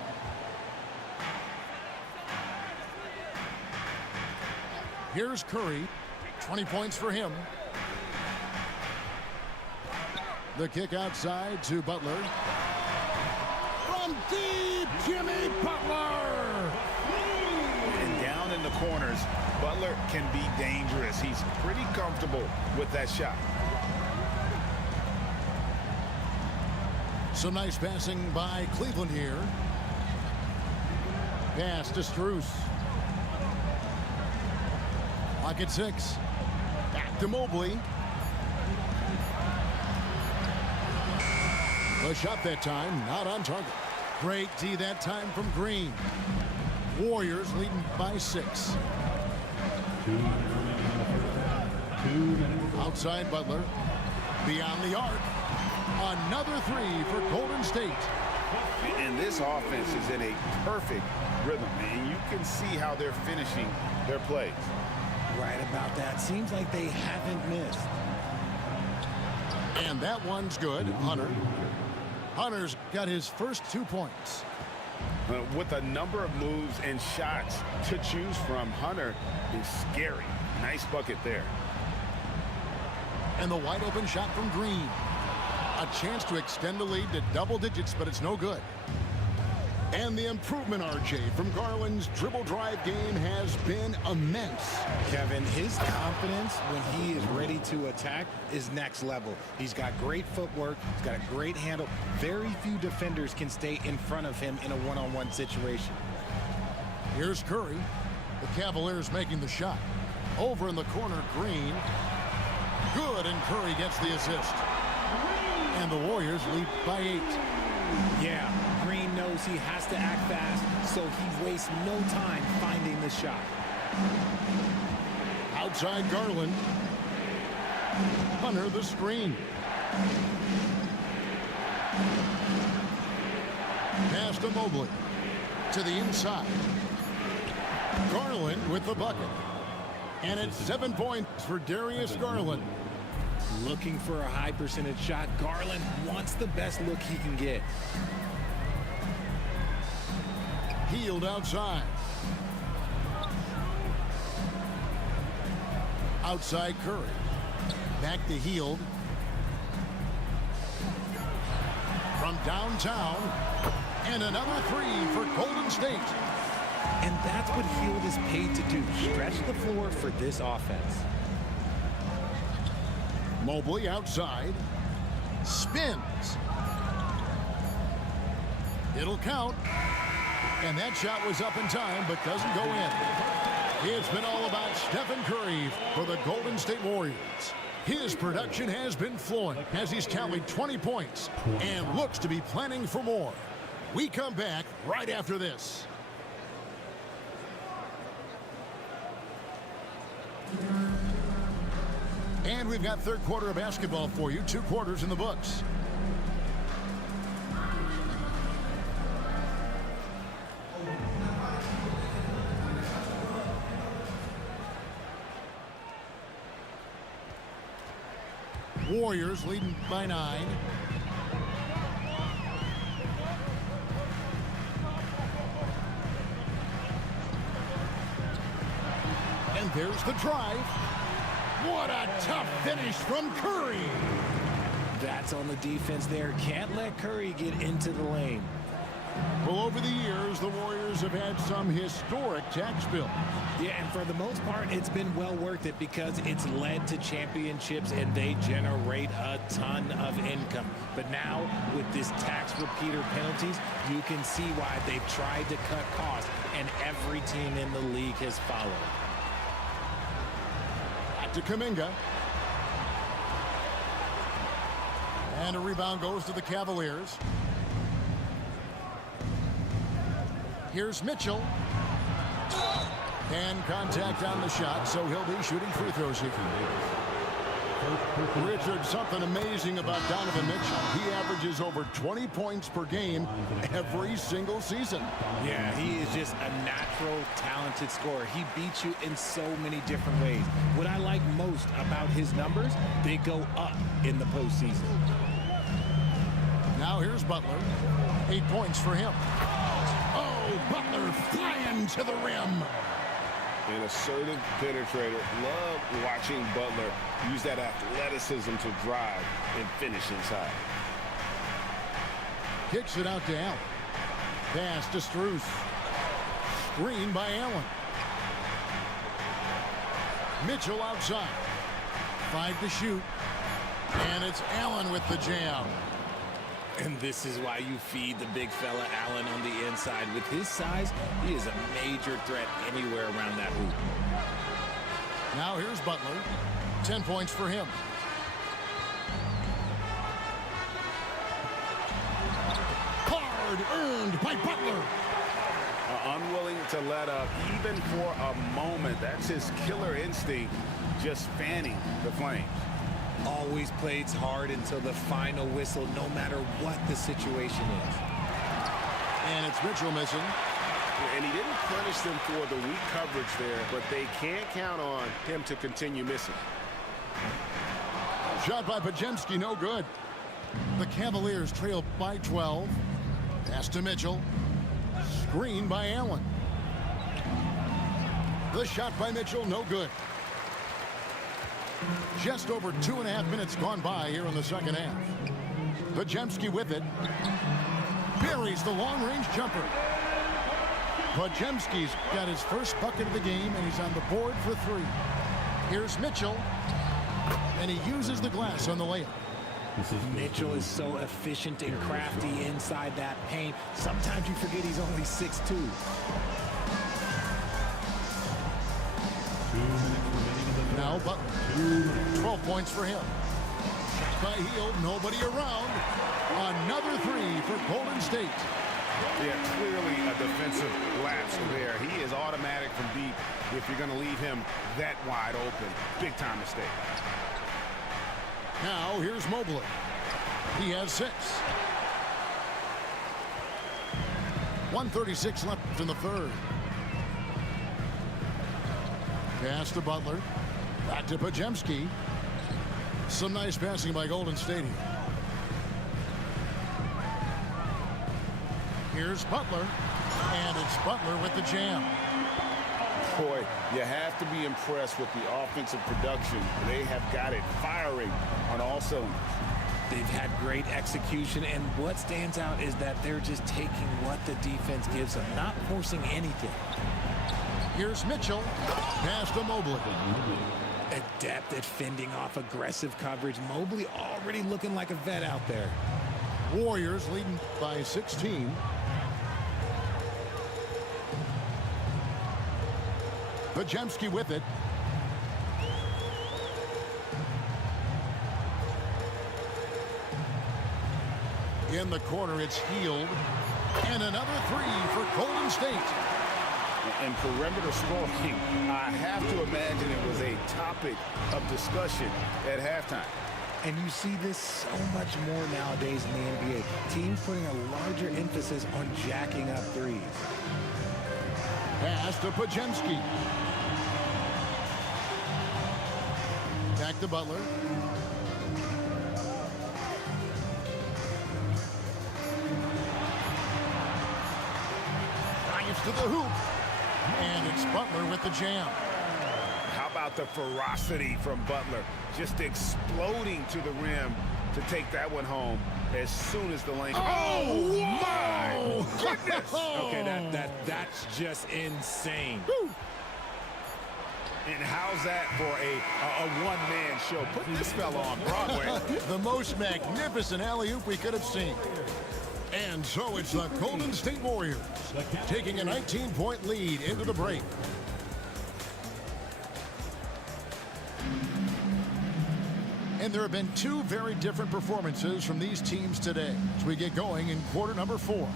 Here's Curry. 20 points for him. The kick outside to Butler. From deep, Jimmy Butler! And down in the corners, Butler can be dangerous. He's pretty comfortable with that shot. Some nice passing by Cleveland here. Pass to Strus. Pocket 6. Back to Mobley. The shot that time, not on target. Great D that time from Green. Warriors leading by 6. Outside Butler. Beyond the arc. Another 3 for Golden State. And this offense is in a perfect rhythm, and you can see how they're finishing their plays. Right about that. Seems like they haven't missed. And that one's good. Hunter's got his first 2 points. With a number of moves and shots to choose from, Hunter is scary. Nice bucket there. And the wide open shot from Green. A chance to extend the lead to double digits, but it's no good. And the improvement, RJ, from Garland's dribble drive game has been immense. Kevin, his confidence when he is ready to attack is next level. He's got great footwork. He's got a great handle. Very few defenders can stay in front of him in a one-on-one situation. Here's Curry. The Cavaliers making the shot. Over in the corner, Green. Good, and Curry gets the assist. And the Warriors lead by 8. Yeah, Green knows he has to act fast, so he wastes no time finding the shot. Outside Garland. Hunter the screen. Pass to Mobley. To the inside. Garland with the bucket. And it's 7 points for Darius Garland. Looking for a high percentage shot. Garland wants the best look he can get. Hield outside. Outside Curry. Back to Hield. From downtown. And another 3 for Golden State. And that's what Hield is paid to do. Stretch the floor for this offense. Mobley outside. Spins. It'll count. And that shot was up in time, but doesn't go in. It's been all about Stephen Curry for the Golden State Warriors. His production has been flowing as he's tallied 20 points and looks to be planning for more. We come back right after this. And we've got third quarter of basketball for you. 2 quarters in the books. Warriors leading by 9. And there's the drive. What a tough finish from Curry. That's on the defense there. Can't let Curry get into the lane. Well, over the years, the Warriors have had some historic tax bills. Yeah, and for the most part, it's been well worth it because it's led to championships and they generate a ton of income. But now, with this tax repeater penalties, you can see why they've tried to cut costs, and every team in the league has followed. To Kuminga. And a rebound goes to the Cavaliers. Here's Mitchell. And contact on the shot, so he'll be shooting free throws here. Richard, something amazing about Donovan Mitchell. He averages over 20 points per game every single season. Yeah, he is just a natural, talented scorer. He beats you in so many different ways. What I like most about his numbers, they go up in the postseason. Now here's Butler. 8 points for him. Oh, Butler flying to the rim. An assertive penetrator. Love watching Butler use that athleticism to drive and finish inside. Kicks it out to Allen. Pass to Strus. Screen by Allen. Mitchell outside. 5 to shoot. And it's Allen with the jam. And this is why you feed the big fella Allen on the inside. With his size, he is a major threat anywhere around that hoop. Now here's Butler. 10 points for him. Hard earned by Butler. Unwilling to let up even for a moment. That's his killer instinct, just fanning the flames. Always plays hard until the final whistle, no matter what the situation is. And it's Mitchell missing. And he didn't punish them for the weak coverage there, but they can't count on him to continue missing. Shot by Podziemski, no good. The Cavaliers trail by 12. Pass to Mitchell. Screen by Allen. The shot by Mitchell, no good. Just over 2.5 minutes gone by here in the second half. Podziemski with it. Buries the long-range jumper. Podziemski's got his first bucket of the game, and he's on the board for 3. Here's Mitchell, and he uses the glass on the layup. Mitchell is so efficient and crafty inside that paint. Sometimes you forget he's only 6'2". Now Butler. 12 points for him. By Hield, nobody around. Another 3 for Golden State. Yeah, clearly a defensive lapse there. He is automatic from deep if you're going to leave him that wide open. Big time mistake. Now here's Mobley. He has 6. 1:36 left in the third. Pass to Butler. Back to Podziemski. Some nice passing by Golden State. Here's Butler. And it's Butler with the jam. Boy, you have to be impressed with the offensive production. They have got it firing on all cylinders. They've had great execution, and what stands out is that they're just taking what the defense gives them, not forcing anything. Here's Mitchell. Pass to Mobley. Adept at fending off aggressive coverage. Mobley already looking like a vet out there. Warriors leading by 16. Podziemski with it. In the corner, it's Hield. And another 3 for Golden State. And perimeter scoring, I have to imagine it was a topic of discussion at halftime. And you see this so much more nowadays in the NBA. Teams putting a larger emphasis on jacking up threes. Pass to Podziemski. Back to Butler. Drives to the hoop. And it's Butler with the jam. How about the ferocity from Butler? Just exploding to the rim to take that one home as soon as the lane. Oh, my goodness! Okay, that's just insane. Woo. And how's that for a one-man show? Put this fella on Broadway. The most magnificent alley-oop we could have seen. And so it's the Golden State Warriors taking a 19-point lead into the break. And there have been 2 very different performances from these teams today as we get going in quarter number 4.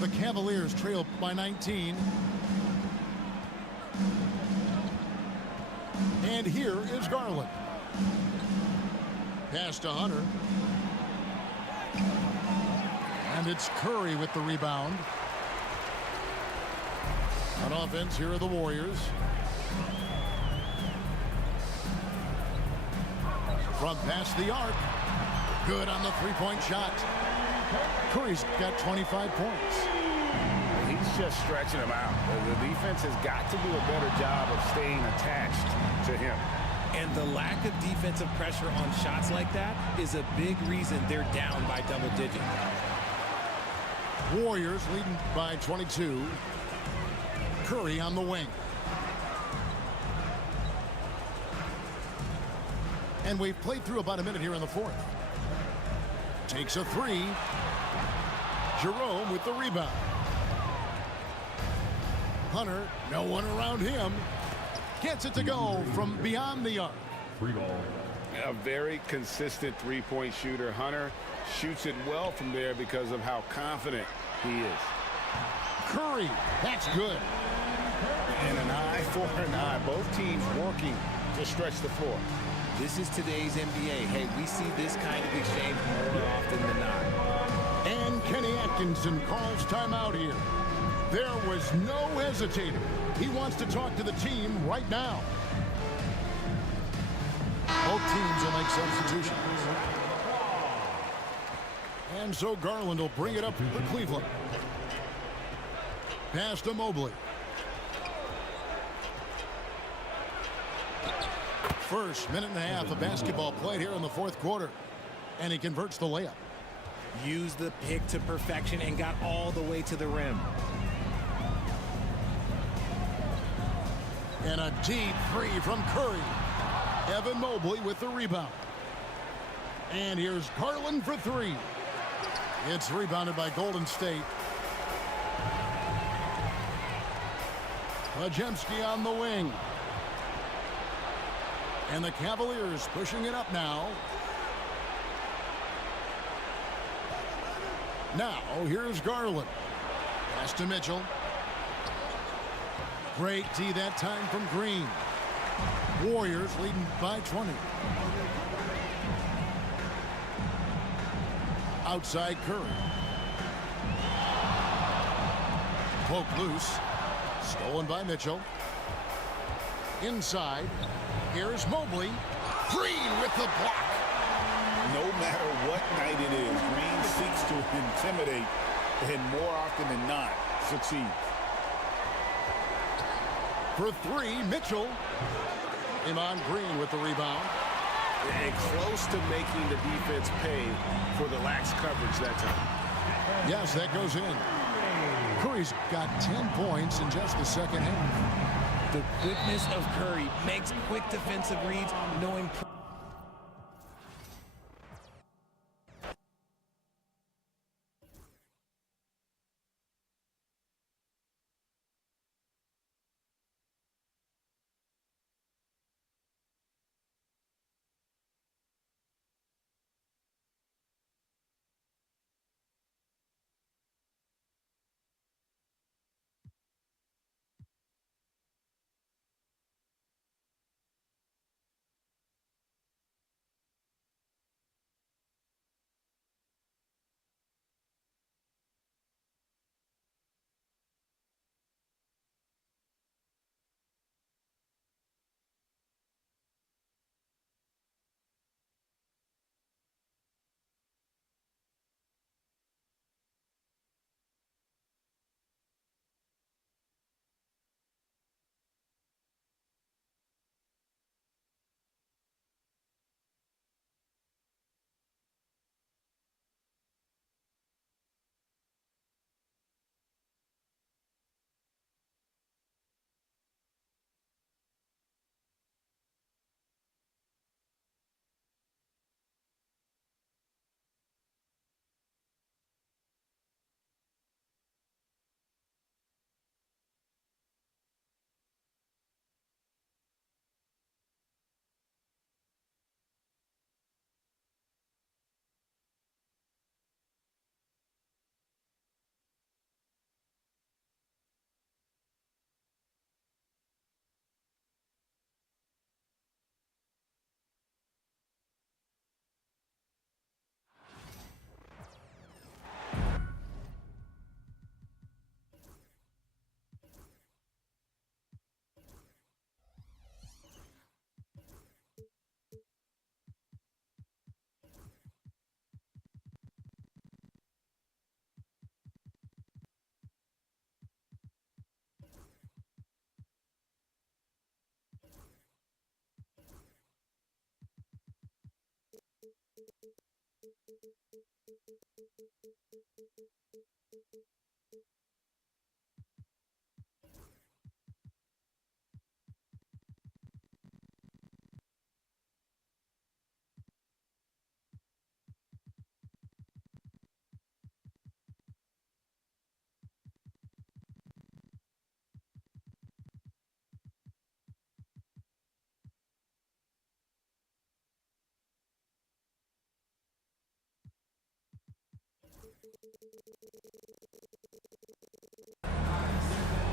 The Cavaliers trail by 19. And here is Garland. Pass to Hunter. And it's Curry with the rebound. On offense, here are the Warriors. From past the arc. Good on the three-point shot. Curry's got 25 points. He's just stretching him out. The defense has got to do a better job of staying attached to him. And the lack of defensive pressure on shots like that is a big reason they're down by double digits. Warriors leading by 22. Curry on the wing. And we've played through about a minute here in the fourth. Takes a three. Jerome with the rebound. Hunter, no one around him. Gets it to go from beyond the arc. Free ball. A very consistent three-point shooter. Hunter shoots it well from there because of how confident he is. Curry, that's good. And an eye for an eye. Both teams working to stretch the floor. This is today's NBA. Hey, we see this kind of exchange more often than not. And Kenny Atkinson calls timeout here. There was no hesitating. He wants to talk to the team right now. Both teams will make substitutions. And so Garland will bring it up for Cleveland. Pass to Mobley. First minute and a half of basketball played here in the fourth quarter. And he converts the layup. Used the pick to perfection and got all the way to the rim. And a deep three from Curry. Evan Mobley with the rebound. And here's Garland for three. It's rebounded by Golden State. Podziemski on the wing. And the Cavaliers pushing it up now. Now, here's Garland. Pass to Mitchell. Great D that time from Green. Warriors leading by 20. Outside Curry. Poke loose. Stolen by Mitchell. Inside. Here's Mobley. Green with the block. No matter what night it is, Green seeks to intimidate and more often than not succeeds. For three, Mitchell. Iman Green with the rebound. And close to making the defense pay for the lax coverage that time. Yes, that goes in. Curry's got 10 points in just the second half. The quickness of Curry makes quick defensive reads, knowing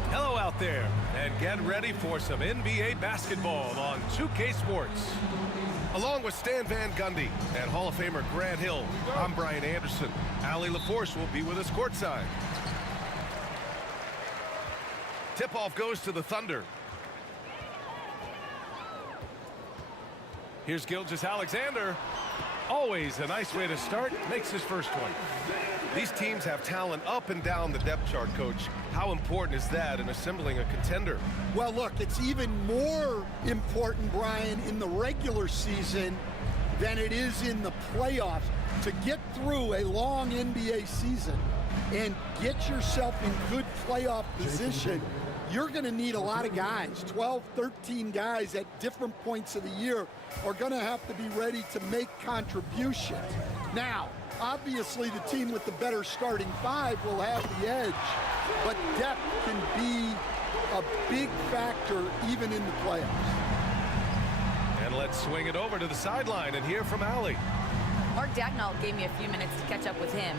Hello out there, and get ready for some NBA basketball on 2K Sports. Along with Stan Van Gundy and Hall of Famer Grant Hill, I'm Brian Anderson. Allie LaForce will be with us courtside. Tip-off goes to the Thunder. Here's Gilgeous-Alexander. Always a nice way to start. Makes his first one. These teams have talent up and down the depth chart, Coach. How important is that in assembling a contender? Well, look, it's even more important, Brian, in the regular season than it is in the playoffs. To get through a long NBA season and get yourself in good playoff position, you're going to need a lot of guys. 12, 13 guys at different points of the year are going to have to be ready to make contributions. Now, obviously, the team with the better starting five will have the edge, but depth can be a big factor even in the playoffs. And let's swing it over to the sideline and hear from Allie. Mark Dagnall gave me a few minutes to catch up with him.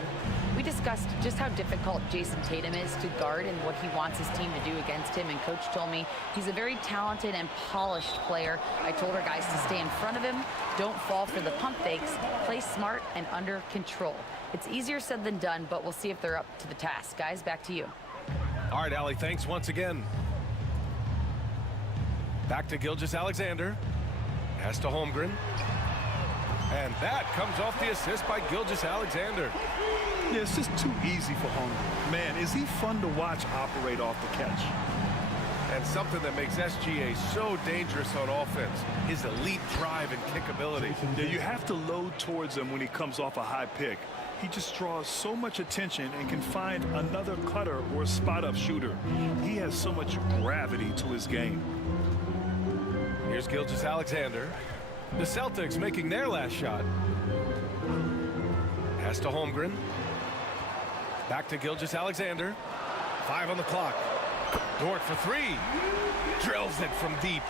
We discussed just how difficult Jason Tatum is to guard and what he wants his team to do against him, and Coach told me he's a very talented and polished player. I told our guys to stay in front of him, don't fall for the pump fakes, play smart and under control. It's easier said than done, but we'll see if they're up to the task. Guys, back to you. All right, Allie, thanks once again. Back to Gilgeous-Alexander. Pass to Holmgren. And that comes off the assist by Gilgeous-Alexander. Yeah, it's just too easy for Holmgren. Man, is he fun to watch operate off the catch. And something that makes SGA so dangerous on offense, his elite drive and kick ability. Yeah, you have to load towards him when he comes off a high pick. He just draws so much attention and can find another cutter or spot-up shooter. He has so much gravity to his game. Here's Gilgeous-Alexander. The Celtics making their last shot. Pass to Holmgren. Back to Gilgeous-Alexander. 5 on the clock. Dort for 3. Drills it from deep.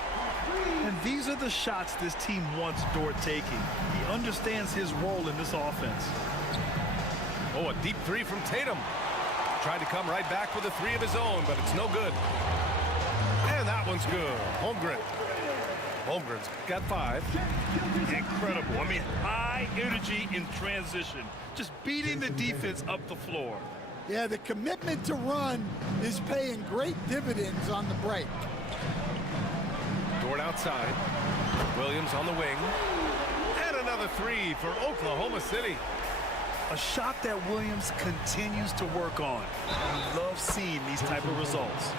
And these are the shots this team wants Dort taking. He understands his role in this offense. Oh, a deep 3 from Tatum. Tried to come right back with a 3 of his own, but it's no good. And that one's good. Holmgren. Holmgren's got 5. Incredible. I mean, high energy in transition. Just beating the defense up the floor. Yeah, the commitment to run is paying great dividends on the break. Dort outside. Williams on the wing. And another 3 for Oklahoma City. A shot that Williams continues to work on. We love seeing these type of results.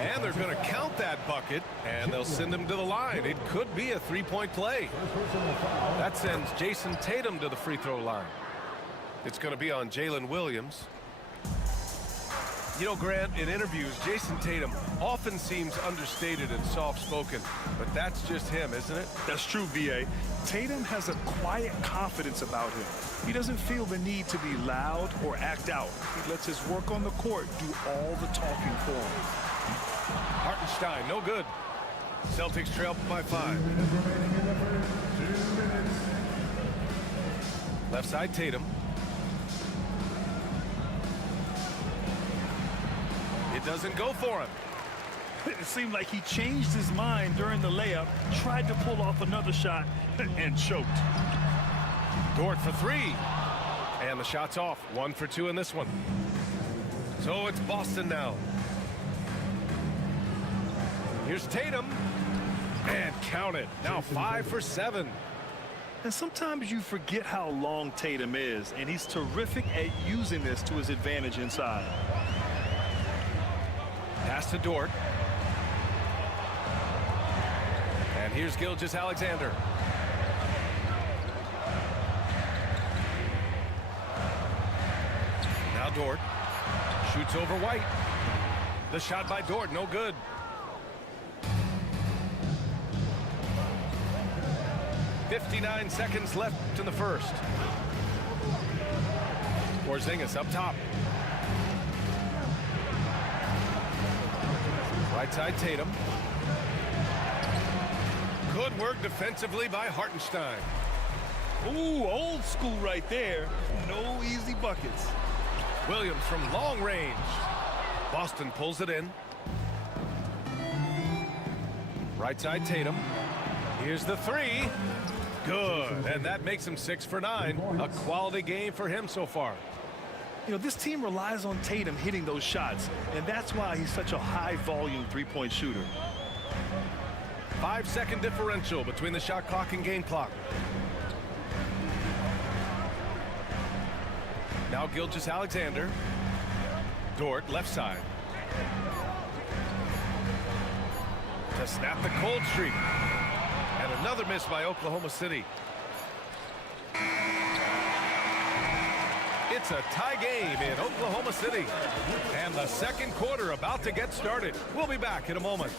And they're going to count that bucket, and they'll send him to the line. It could be a 3-point play. That sends Jason Tatum to the free throw line. It's going to be on Jalen Williams. You know, Grant, in interviews, Jason Tatum often seems understated and soft-spoken, but that's just him, isn't it? That's true, V.A. Tatum has a quiet confidence about him. He doesn't feel the need to be loud or act out. He lets his work on the court do all the talking for him. Hartenstein, no good. Celtics trail by 5. Left side, Tatum. It doesn't go for him. It seemed like he changed his mind during the layup, tried to pull off another shot, and choked. Dort for 3. And the shot's off. 1 for 2 in this one. So it's Boston now. Here's Tatum. And count it. Now 5 for 7. And sometimes you forget how long Tatum is, and he's terrific at using this to his advantage inside. Pass to Dort. And here's Gilgeous-Alexander. Now Dort shoots over White. The shot by Dort, no good. "59 seconds left in the first. Porzingis up top. Right side Tatum. Good work defensively by Hartenstein. Ooh, old school right there. No easy buckets. Williams from long range. Boston pulls it in. Right side Tatum. Here's the three. Good, and that makes him 6 for 9. A quality game for him so far. You know, this team relies on Tatum hitting those shots, and that's why he's such a high-volume three-point shooter. 5-second differential between the shot clock and game clock. Now Gilgeous-Alexander. Dort, left side. To snap the cold streak. And another miss by Oklahoma City. It's a tie game in Oklahoma City. And the second quarter about to get started. We'll be back in a moment.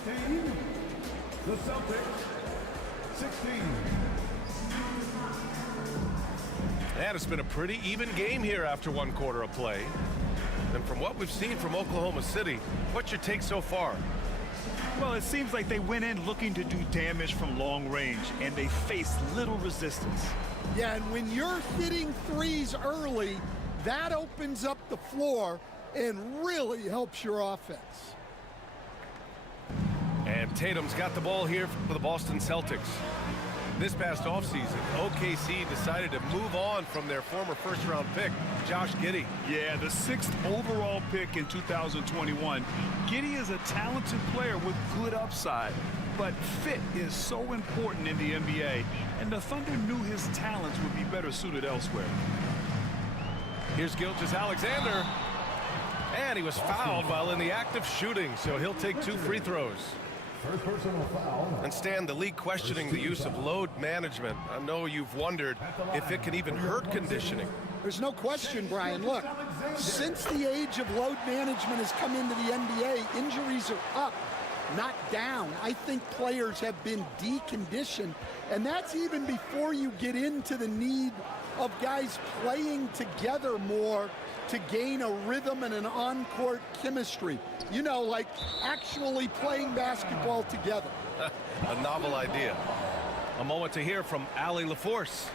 The Celtics, 16. And it's been a pretty even game here after one quarter of play. And from what we've seen from Oklahoma City, what's your take so far? Well, it seems like they went in looking to do damage from long range, and they faced little resistance. Yeah, and when you're hitting threes early, that opens up the floor and really helps your offense. And Tatum's got the ball here for the Boston Celtics. This past offseason, OKC decided to move on from their former first-round pick, Josh Giddey. Yeah, the 6th overall pick in 2021. Giddey is a talented player with good upside, but fit is so important in the NBA, and the Thunder knew his talents would be better suited elsewhere. Here's Gilgeous-Alexander. And he was fouled while in the act of shooting, so he'll take 2 free throws. First personal foul. And Stan, the league questioning the use of load management. I know you've wondered if it can even hurt conditioning. There's no question, Brian. Look, since the age of load management has come into the NBA, injuries are up, not down. I think players have been deconditioned, and that's even before you get into the need of guys playing together more to gain a rhythm and an on-court chemistry. You know, like actually playing basketball together. A novel idea. A moment to hear from Allie LaForce.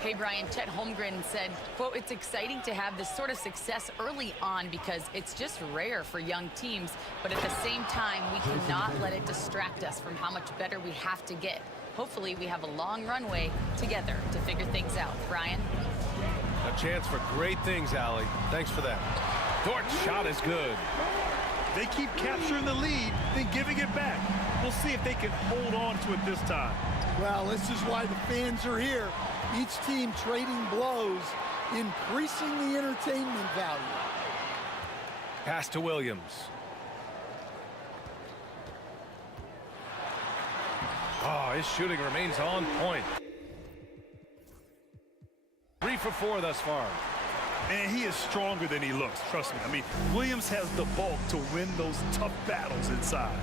Hey, Brian, Chet Holmgren said, quote, "It's exciting to have this sort of success early on because it's just rare for young teams, but at the same time, we cannot let it distract us from how much better we have to get. Hopefully, we have a long runway together to figure things out." Brian? A chance for great things, Allie. Thanks for that. Dort's shot is good. They keep capturing the lead, then giving it back. We'll see if they can hold on to it this time. Well, this is why the fans are here. Each team trading blows, increasing the entertainment value. Pass to Williams. Oh, his shooting remains on point. 3 for 4 thus far. Man, he is stronger than he looks, trust me. I mean, Williams has the bulk to win those tough battles inside.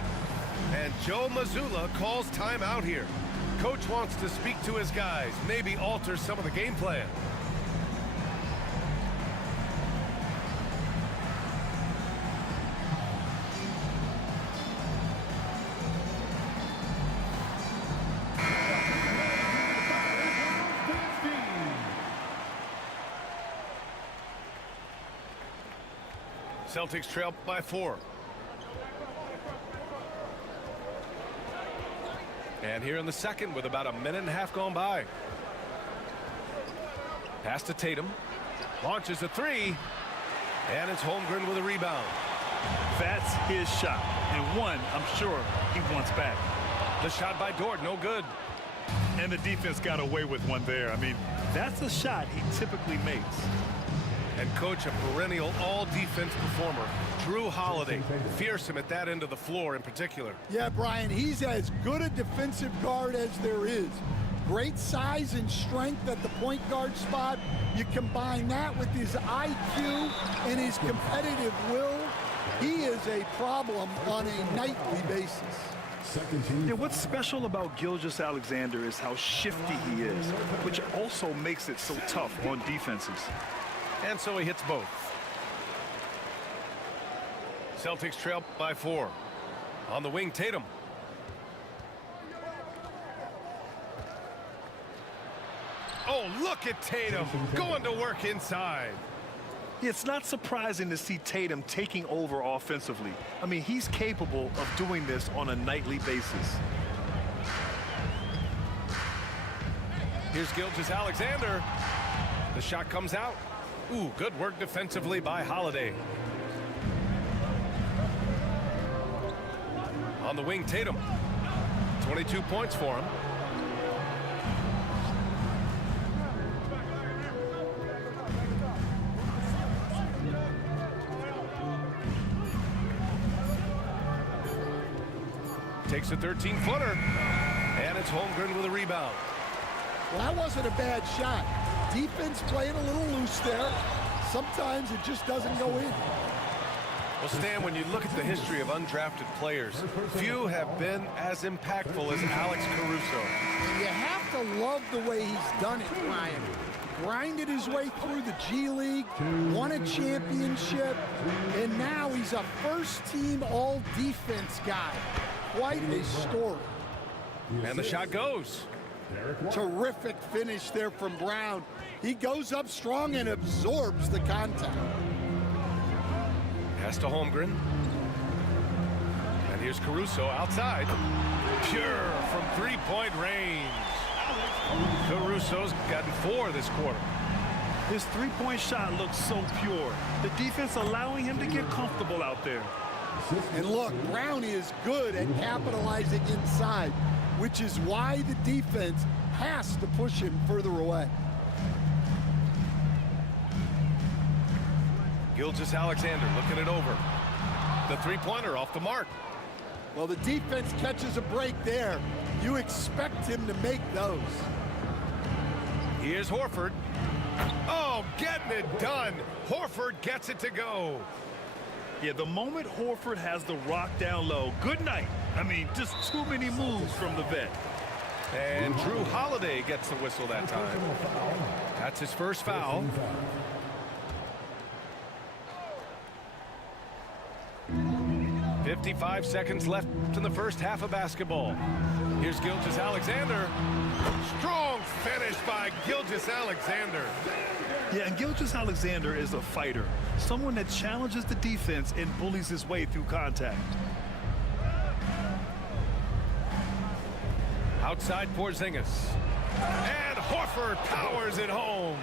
And Joe Mazzulla calls timeout here. Coach wants to speak to his guys, maybe alter some of the game plan. Celtics trail by 4. And here in the second with about a minute and a half gone by. Pass to Tatum. Launches a 3. And it's Holmgren with a rebound. That's his shot. And one, I'm sure, he wants back. The shot by Dort, no good. And the defense got away with one there. I mean, that's a shot he typically makes. And coach, a perennial all-defense performer, Drew Holiday, fearsome at that end of the floor in particular. Yeah, Brian, he's as good a defensive guard as there is. great size and strength at the point guard spot. You combine that with his IQ and his competitive will, he is a problem on a nightly basis. Yeah, what's special about Gilgeous-Alexander is how shifty he is, which also makes it so tough on defenses. And so he hits both. Celtics trail by 4. On the wing, Tatum. Oh, look at Tatum going to work inside. It's not surprising to see Tatum taking over offensively. I mean, he's capable of doing this on a nightly basis. Here's Gilgeous-Alexander. The shot comes out. Ooh, good work defensively by Holiday. On the wing, Tatum. 22 points for him. Takes a 13-footer, and it's Holmgren with a rebound. Well, that wasn't a bad shot. Defense playing a little loose there. Sometimes it just doesn't go in. Well, Stan, when you look at the history of undrafted players, few have been as impactful as Alex Caruso. You have to love the way he's done it, Ryan. Grinded his way through the G League, won a championship, and now he's a first-team all-defense guy. Quite a story. And the shot goes. Terrific finish there from Brown. He goes up strong and absorbs the contact. Pass to Holmgren. And here's Caruso outside. Pure from three-point range. Caruso's gotten 4 this quarter. His three-point shot looks so pure. The defense allowing him to get comfortable out there. And look, Brown is good at capitalizing inside, which is why the defense has to push him further away. Gilgeous-Alexander looking it over. The three-pointer off the mark. Well, the defense catches a break there. You expect him to make those. Here's Horford. Oh, getting it done. Horford gets it to go. Yeah, the moment Horford has the rock down low, good night. I mean, just too many moves from the vet. And Drew Holiday gets the whistle that time. That's his first foul. "55 seconds left in the first half of basketball. Here's Gilgeous-Alexander. Strong finish by Gilgeous-Alexander. Yeah, and Gilgeous-Alexander is a fighter, someone that challenges the defense and bullies his way through contact. Outside Porzingis. And Horford powers it home.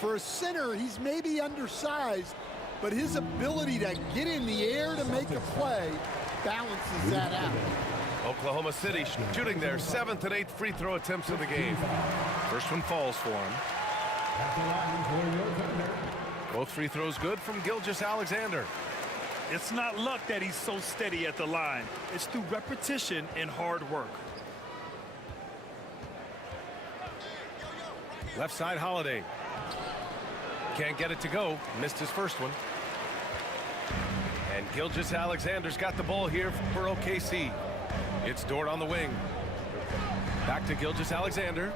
For a center, he's maybe undersized, but his ability to get in the air to make a play balances that out. Oklahoma City shooting their 7th and 8th free throw attempts of the game. First one falls for him. Both free throws good from Gilgeous-Alexander. It's not luck that he's so steady at the line. It's through repetition and hard work. Left side, Holiday. Can't get it to go. Missed his first one. And Gilgeous-Alexander's got the ball here for OKC. It's Dort on the wing. Back to Gilgeous-Alexander.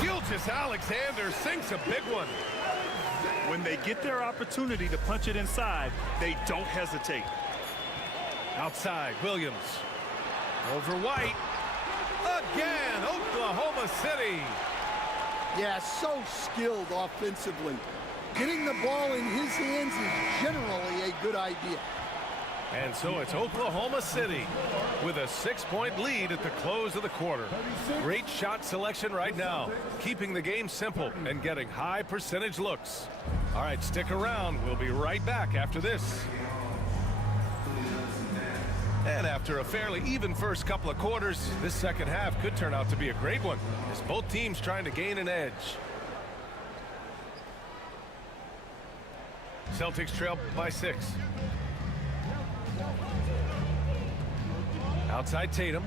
Gilgeous-Alexander sinks a big one. When they get their opportunity to punch it inside, they don't hesitate. Outside, Williams. Over White. Again, Oklahoma City. Yeah, so skilled offensively. Getting the ball in his hands is generally a good idea. And so it's Oklahoma City with a 6-point lead at the close of the quarter. Great shot selection right now, keeping the game simple and getting high percentage looks. All right, stick around. We'll be right back after this. And after a fairly even first couple of quarters, this second half could turn out to be a great one, as both teams trying to gain an edge. Celtics trail by 6. Outside Tatum.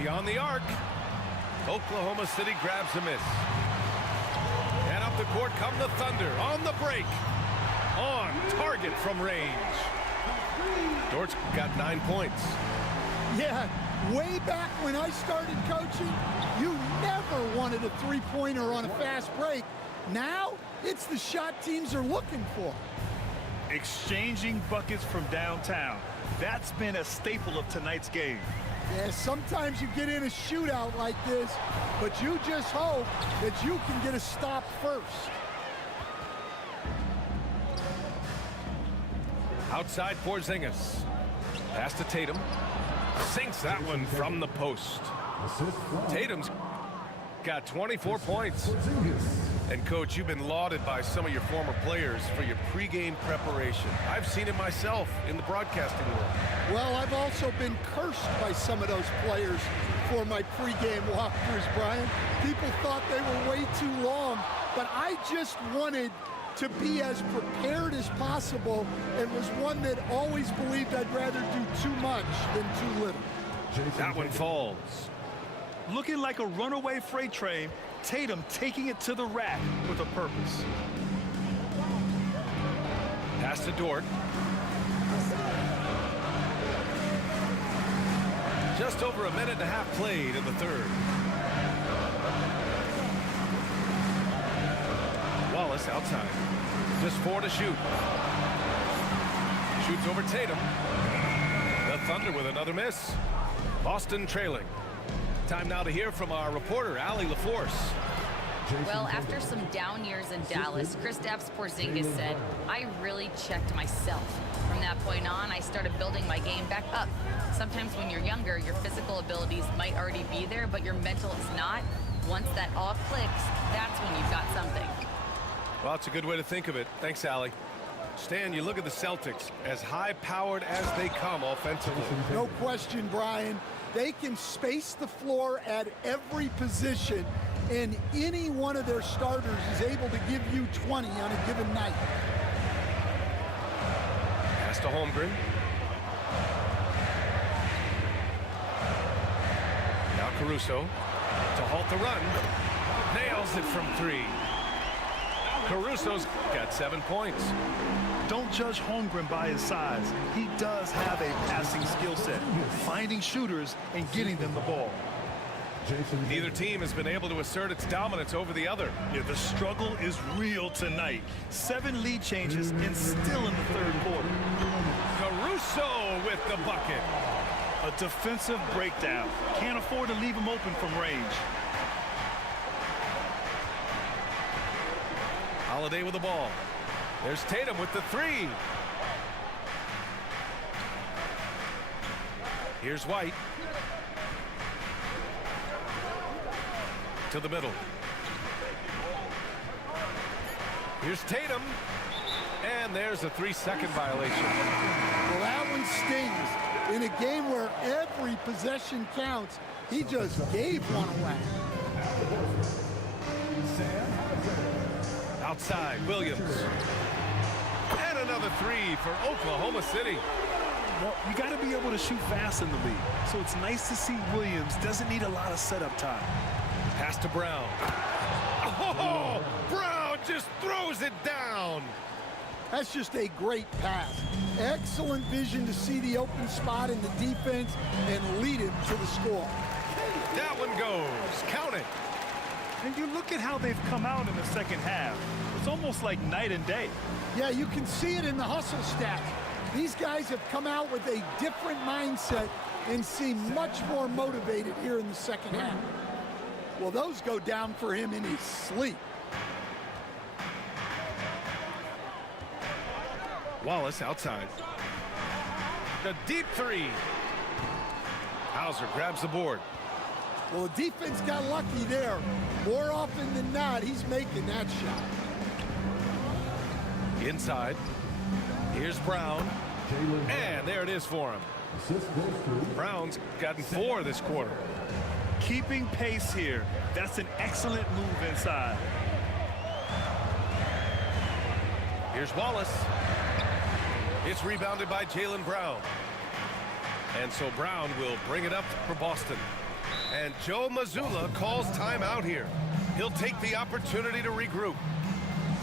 Beyond the arc. Oklahoma City grabs a miss. And up the court come the Thunder on the break. On target from range. Dort's got 9 points. Yeah, way back when I started coaching, you never wanted a three-pointer on a fast break. Now, it's the shot teams are looking for. Exchanging buckets from downtown. That's been a staple of tonight's game. Yeah, sometimes you get in a shootout like this, but you just hope that you can get a stop first. Outside Porzingis. Pass to Tatum. Sinks that one from the post. Tatum's got 24 points. And, Coach, you've been lauded by some of your former players for your pregame preparation. I've seen it myself in the broadcasting world. Well, I've also been cursed by some of those players for my pregame walkthroughs, Brian. People thought they were way too long, but I just wanted to be as prepared as possible and was one that always believed I'd rather do too much than too little. That one falls. Looking like a runaway freight train, Tatum taking it to the rack with a purpose. Pass to Dort. Just over a minute and a half played in the third. Wallace outside. Just 4 to shoot. Shoots over Tatum. The Thunder with another miss. Boston trailing. Time now to hear from our reporter, Allie LaForce. Well, after some down years in Dallas, Kristaps Porzingis said, I really checked myself. From that point on, I started building my game back up. Sometimes when you're younger, your physical abilities might already be there, but your mental is not. Once that all clicks, that's when you've got something. Well, it's a good way to think of it. Thanks, Allie. Stan, you look at the Celtics, as high-powered as they come offensively. No question, Brian. They can space the floor at every position, and any one of their starters is able to give you 20 on a given night. Pass to Holmgren. Now Caruso to halt the run. Nails it from 3. Caruso's got 7 points. Don't judge Holmgren by his size. He does have a passing skill set, finding shooters and getting them the ball. Neither team has been able to assert its dominance over the other. Yeah, the struggle is real tonight. 7 lead changes and still in the third quarter. Caruso with the bucket. A defensive breakdown. Can't afford to leave him open from range. Holiday with the ball. There's Tatum with the 3. Here's White. To the middle. Here's Tatum. And there's a 3-second violation. Well, that one stings. In a game where every possession counts, he just gave one away. Outside, Williams. And another 3 for Oklahoma City. Well, you got to be able to shoot fast in the league. So it's nice to see Williams doesn't need a lot of setup time. Pass to Brown. Oh, Brown just throws it down. That's just a great pass. Excellent vision to see the open spot in the defense and lead him to the score. That one goes. Count it. And you look at how they've come out in the second half. It's almost like night and day. Yeah, you can see it in the hustle stats. These guys have come out with a different mindset and seem much more motivated here in the second half. Well, those go down for him in his sleep. Wallace outside. The deep 3. Hauser grabs the board. Well, the defense got lucky there. More often than not, he's making that shot. Inside. Here's Brown. And there it is for him. Brown's gotten 4 this quarter. Keeping pace here. That's an excellent move inside. Here's Wallace. It's rebounded by Jaylen Brown. And so Brown will bring it up for Boston. And Joe Mazzulla calls timeout here. He'll take the opportunity to regroup.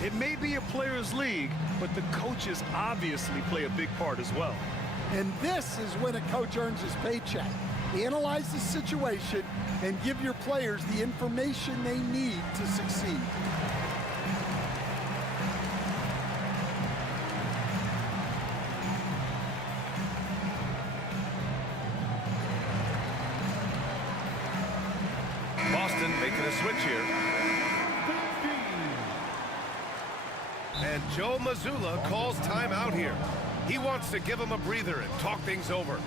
It may be a players' league, but the coaches obviously play a big part as well. And this is when a coach earns his paycheck. Analyze the situation and give your players the information they need to succeed. Boston making a switch here. And Joe Mazzulla calls timeout here. He wants to give him a breather and talk things over.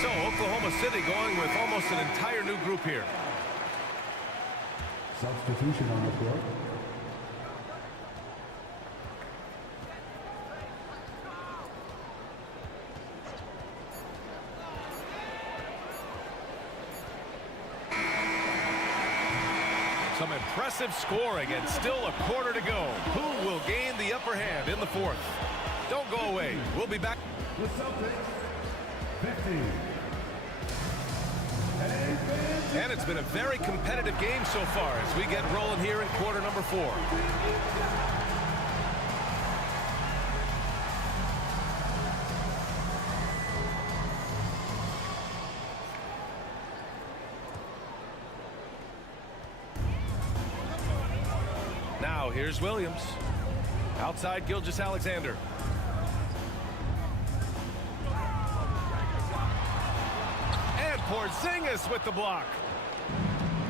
So Oklahoma City going with almost an entire new group here. Substitution on the court. Some impressive scoring and still a quarter to go. Who will gain the upper hand in the fourth? Don't go away. We'll be back. The Celtics, 50. And it's been a very competitive game so far as we get rolling here in quarter number 4. Now here's Williams. Outside Gilgeous-Alexander. And Porzingis with the block.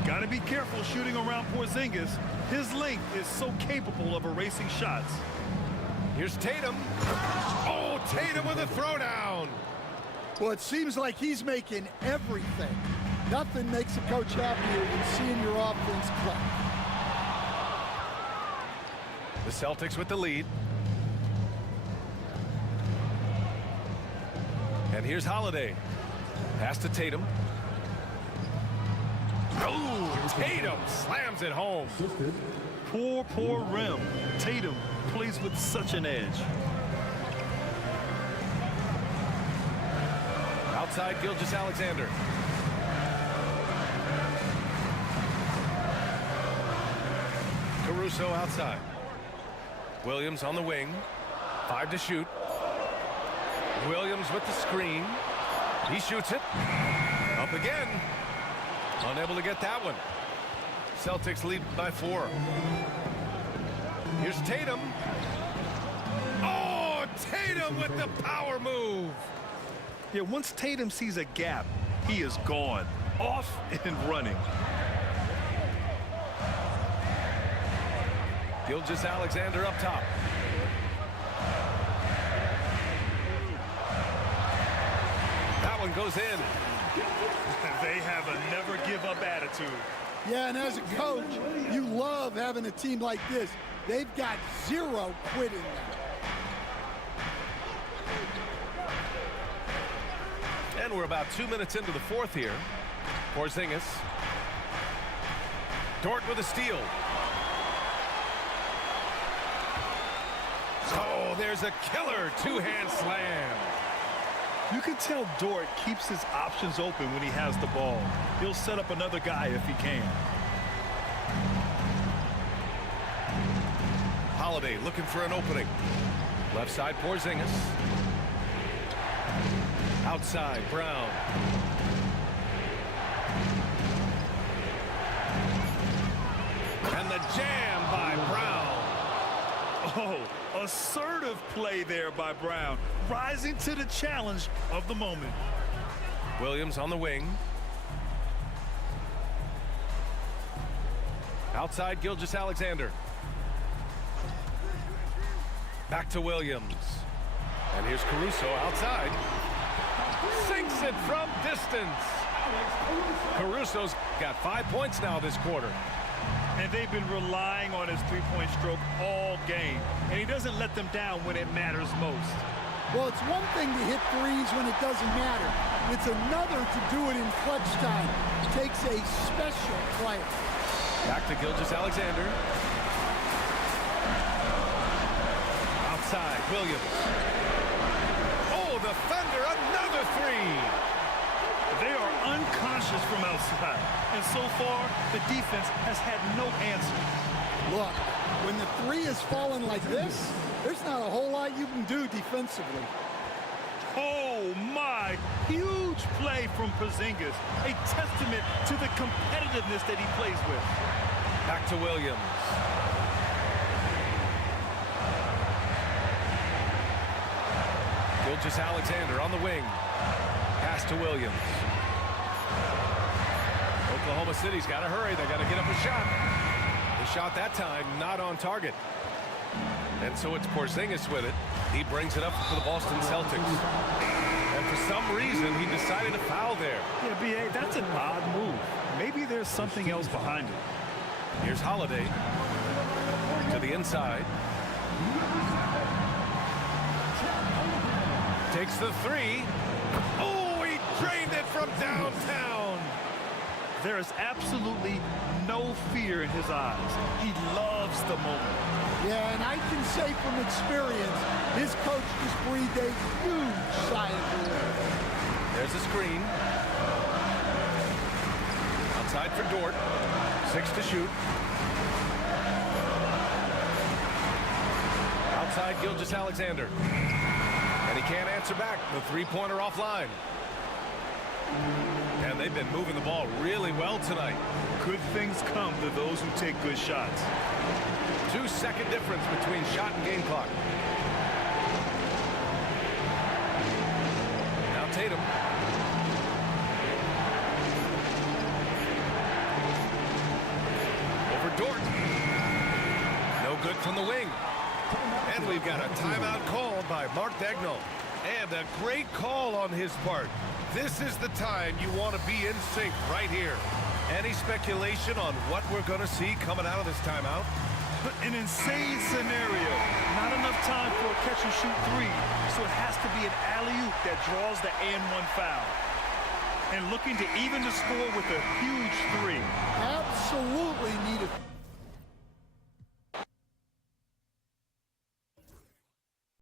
Got to be careful shooting around Porzingis. His length is so capable of erasing shots. Here's Tatum. Oh, Tatum with a throwdown. Well, it seems like he's making everything. Nothing makes a coach happier than seeing your offense click. The Celtics with the lead. And here's Holiday. Pass to Tatum. Oh, Tatum slams it home. Poor rim. Tatum plays with such an edge. Outside Gilgeous-Alexander. Caruso outside. Williams on the wing. 5 to shoot. Williams with the screen. He shoots it. Up again. Unable to get that one. Celtics lead by 4. Here's Tatum. Oh, Tatum with the power move. Yeah, once Tatum sees a gap, he is gone. Off and running. Gilgeous-Alexander up top. That one goes in. They have a never-give-up attitude. Yeah, and as a coach, you love having a team like this. They've got zero quitting now. And we're about 2 minutes into the fourth here. Porzingis. Dort with a steal. Oh, there's a killer two-hand slam. You can tell Dort keeps his options open when he has the ball. He'll set up another guy if he can. Holiday looking for an opening. Left side, Porzingis. Outside, Brown. And the jam by Brown. Oh, assertive play there by Brown, rising to the challenge of the moment. Williams on the wing. Outside, Gilgeous-Alexander. Back to Williams. And here's Caruso outside. Sinks it from distance. Caruso's got 5 points now this quarter. And they've been relying on his three-point stroke all game. And he doesn't let them down when it matters most. Well, it's one thing to hit threes when it doesn't matter. It's another to do it in clutch time. It takes a special player. Back to Gilgeous-Alexander. Outside, Williams. Oh, the Thunder, another three. They are unconscious from outside. And so far, the defense has had no answer. Look, when the three is falling like this, there's not a whole lot you can do defensively. Oh, my. Huge play from Porzingis. A testament to the competitiveness that he plays with. Back to Williams. Gilgeous-Alexander on the wing. Pass to Williams. Oklahoma City's got to hurry. They got to get up a shot. The shot that time not on target. And so it's Porzingis with it. He brings it up for the Boston Celtics. And for some reason, he decided to foul there. Yeah, B.A., that's an odd move. Maybe there's something else behind it. Here's Holiday to the inside. Takes the three. Oh, he drained it from downtown. There is absolutely no fear in his eyes. He loves the moment. Yeah, and I can say from experience, his coach just breathed a huge sigh of relief. There's a screen. Outside for Dort. 6 to shoot. Outside Gilgeous-Alexander. And he can't answer back. The three-pointer offline. And they've been moving the ball really well tonight. Good things come to those who take good shots. 2-second difference between shot and game clock. Now Tatum. Over Dort. No good from the wing. And we've got a timeout called by Mark Daigneault. And a great call on his part. This is the time you want to be in sync right here. Any speculation on what we're going to see coming out of this timeout? But an insane scenario. Not enough time for a catch-and-shoot three, so it has to be an alley-oop that draws the and-one foul. And looking to even the score with a huge three. Absolutely needed.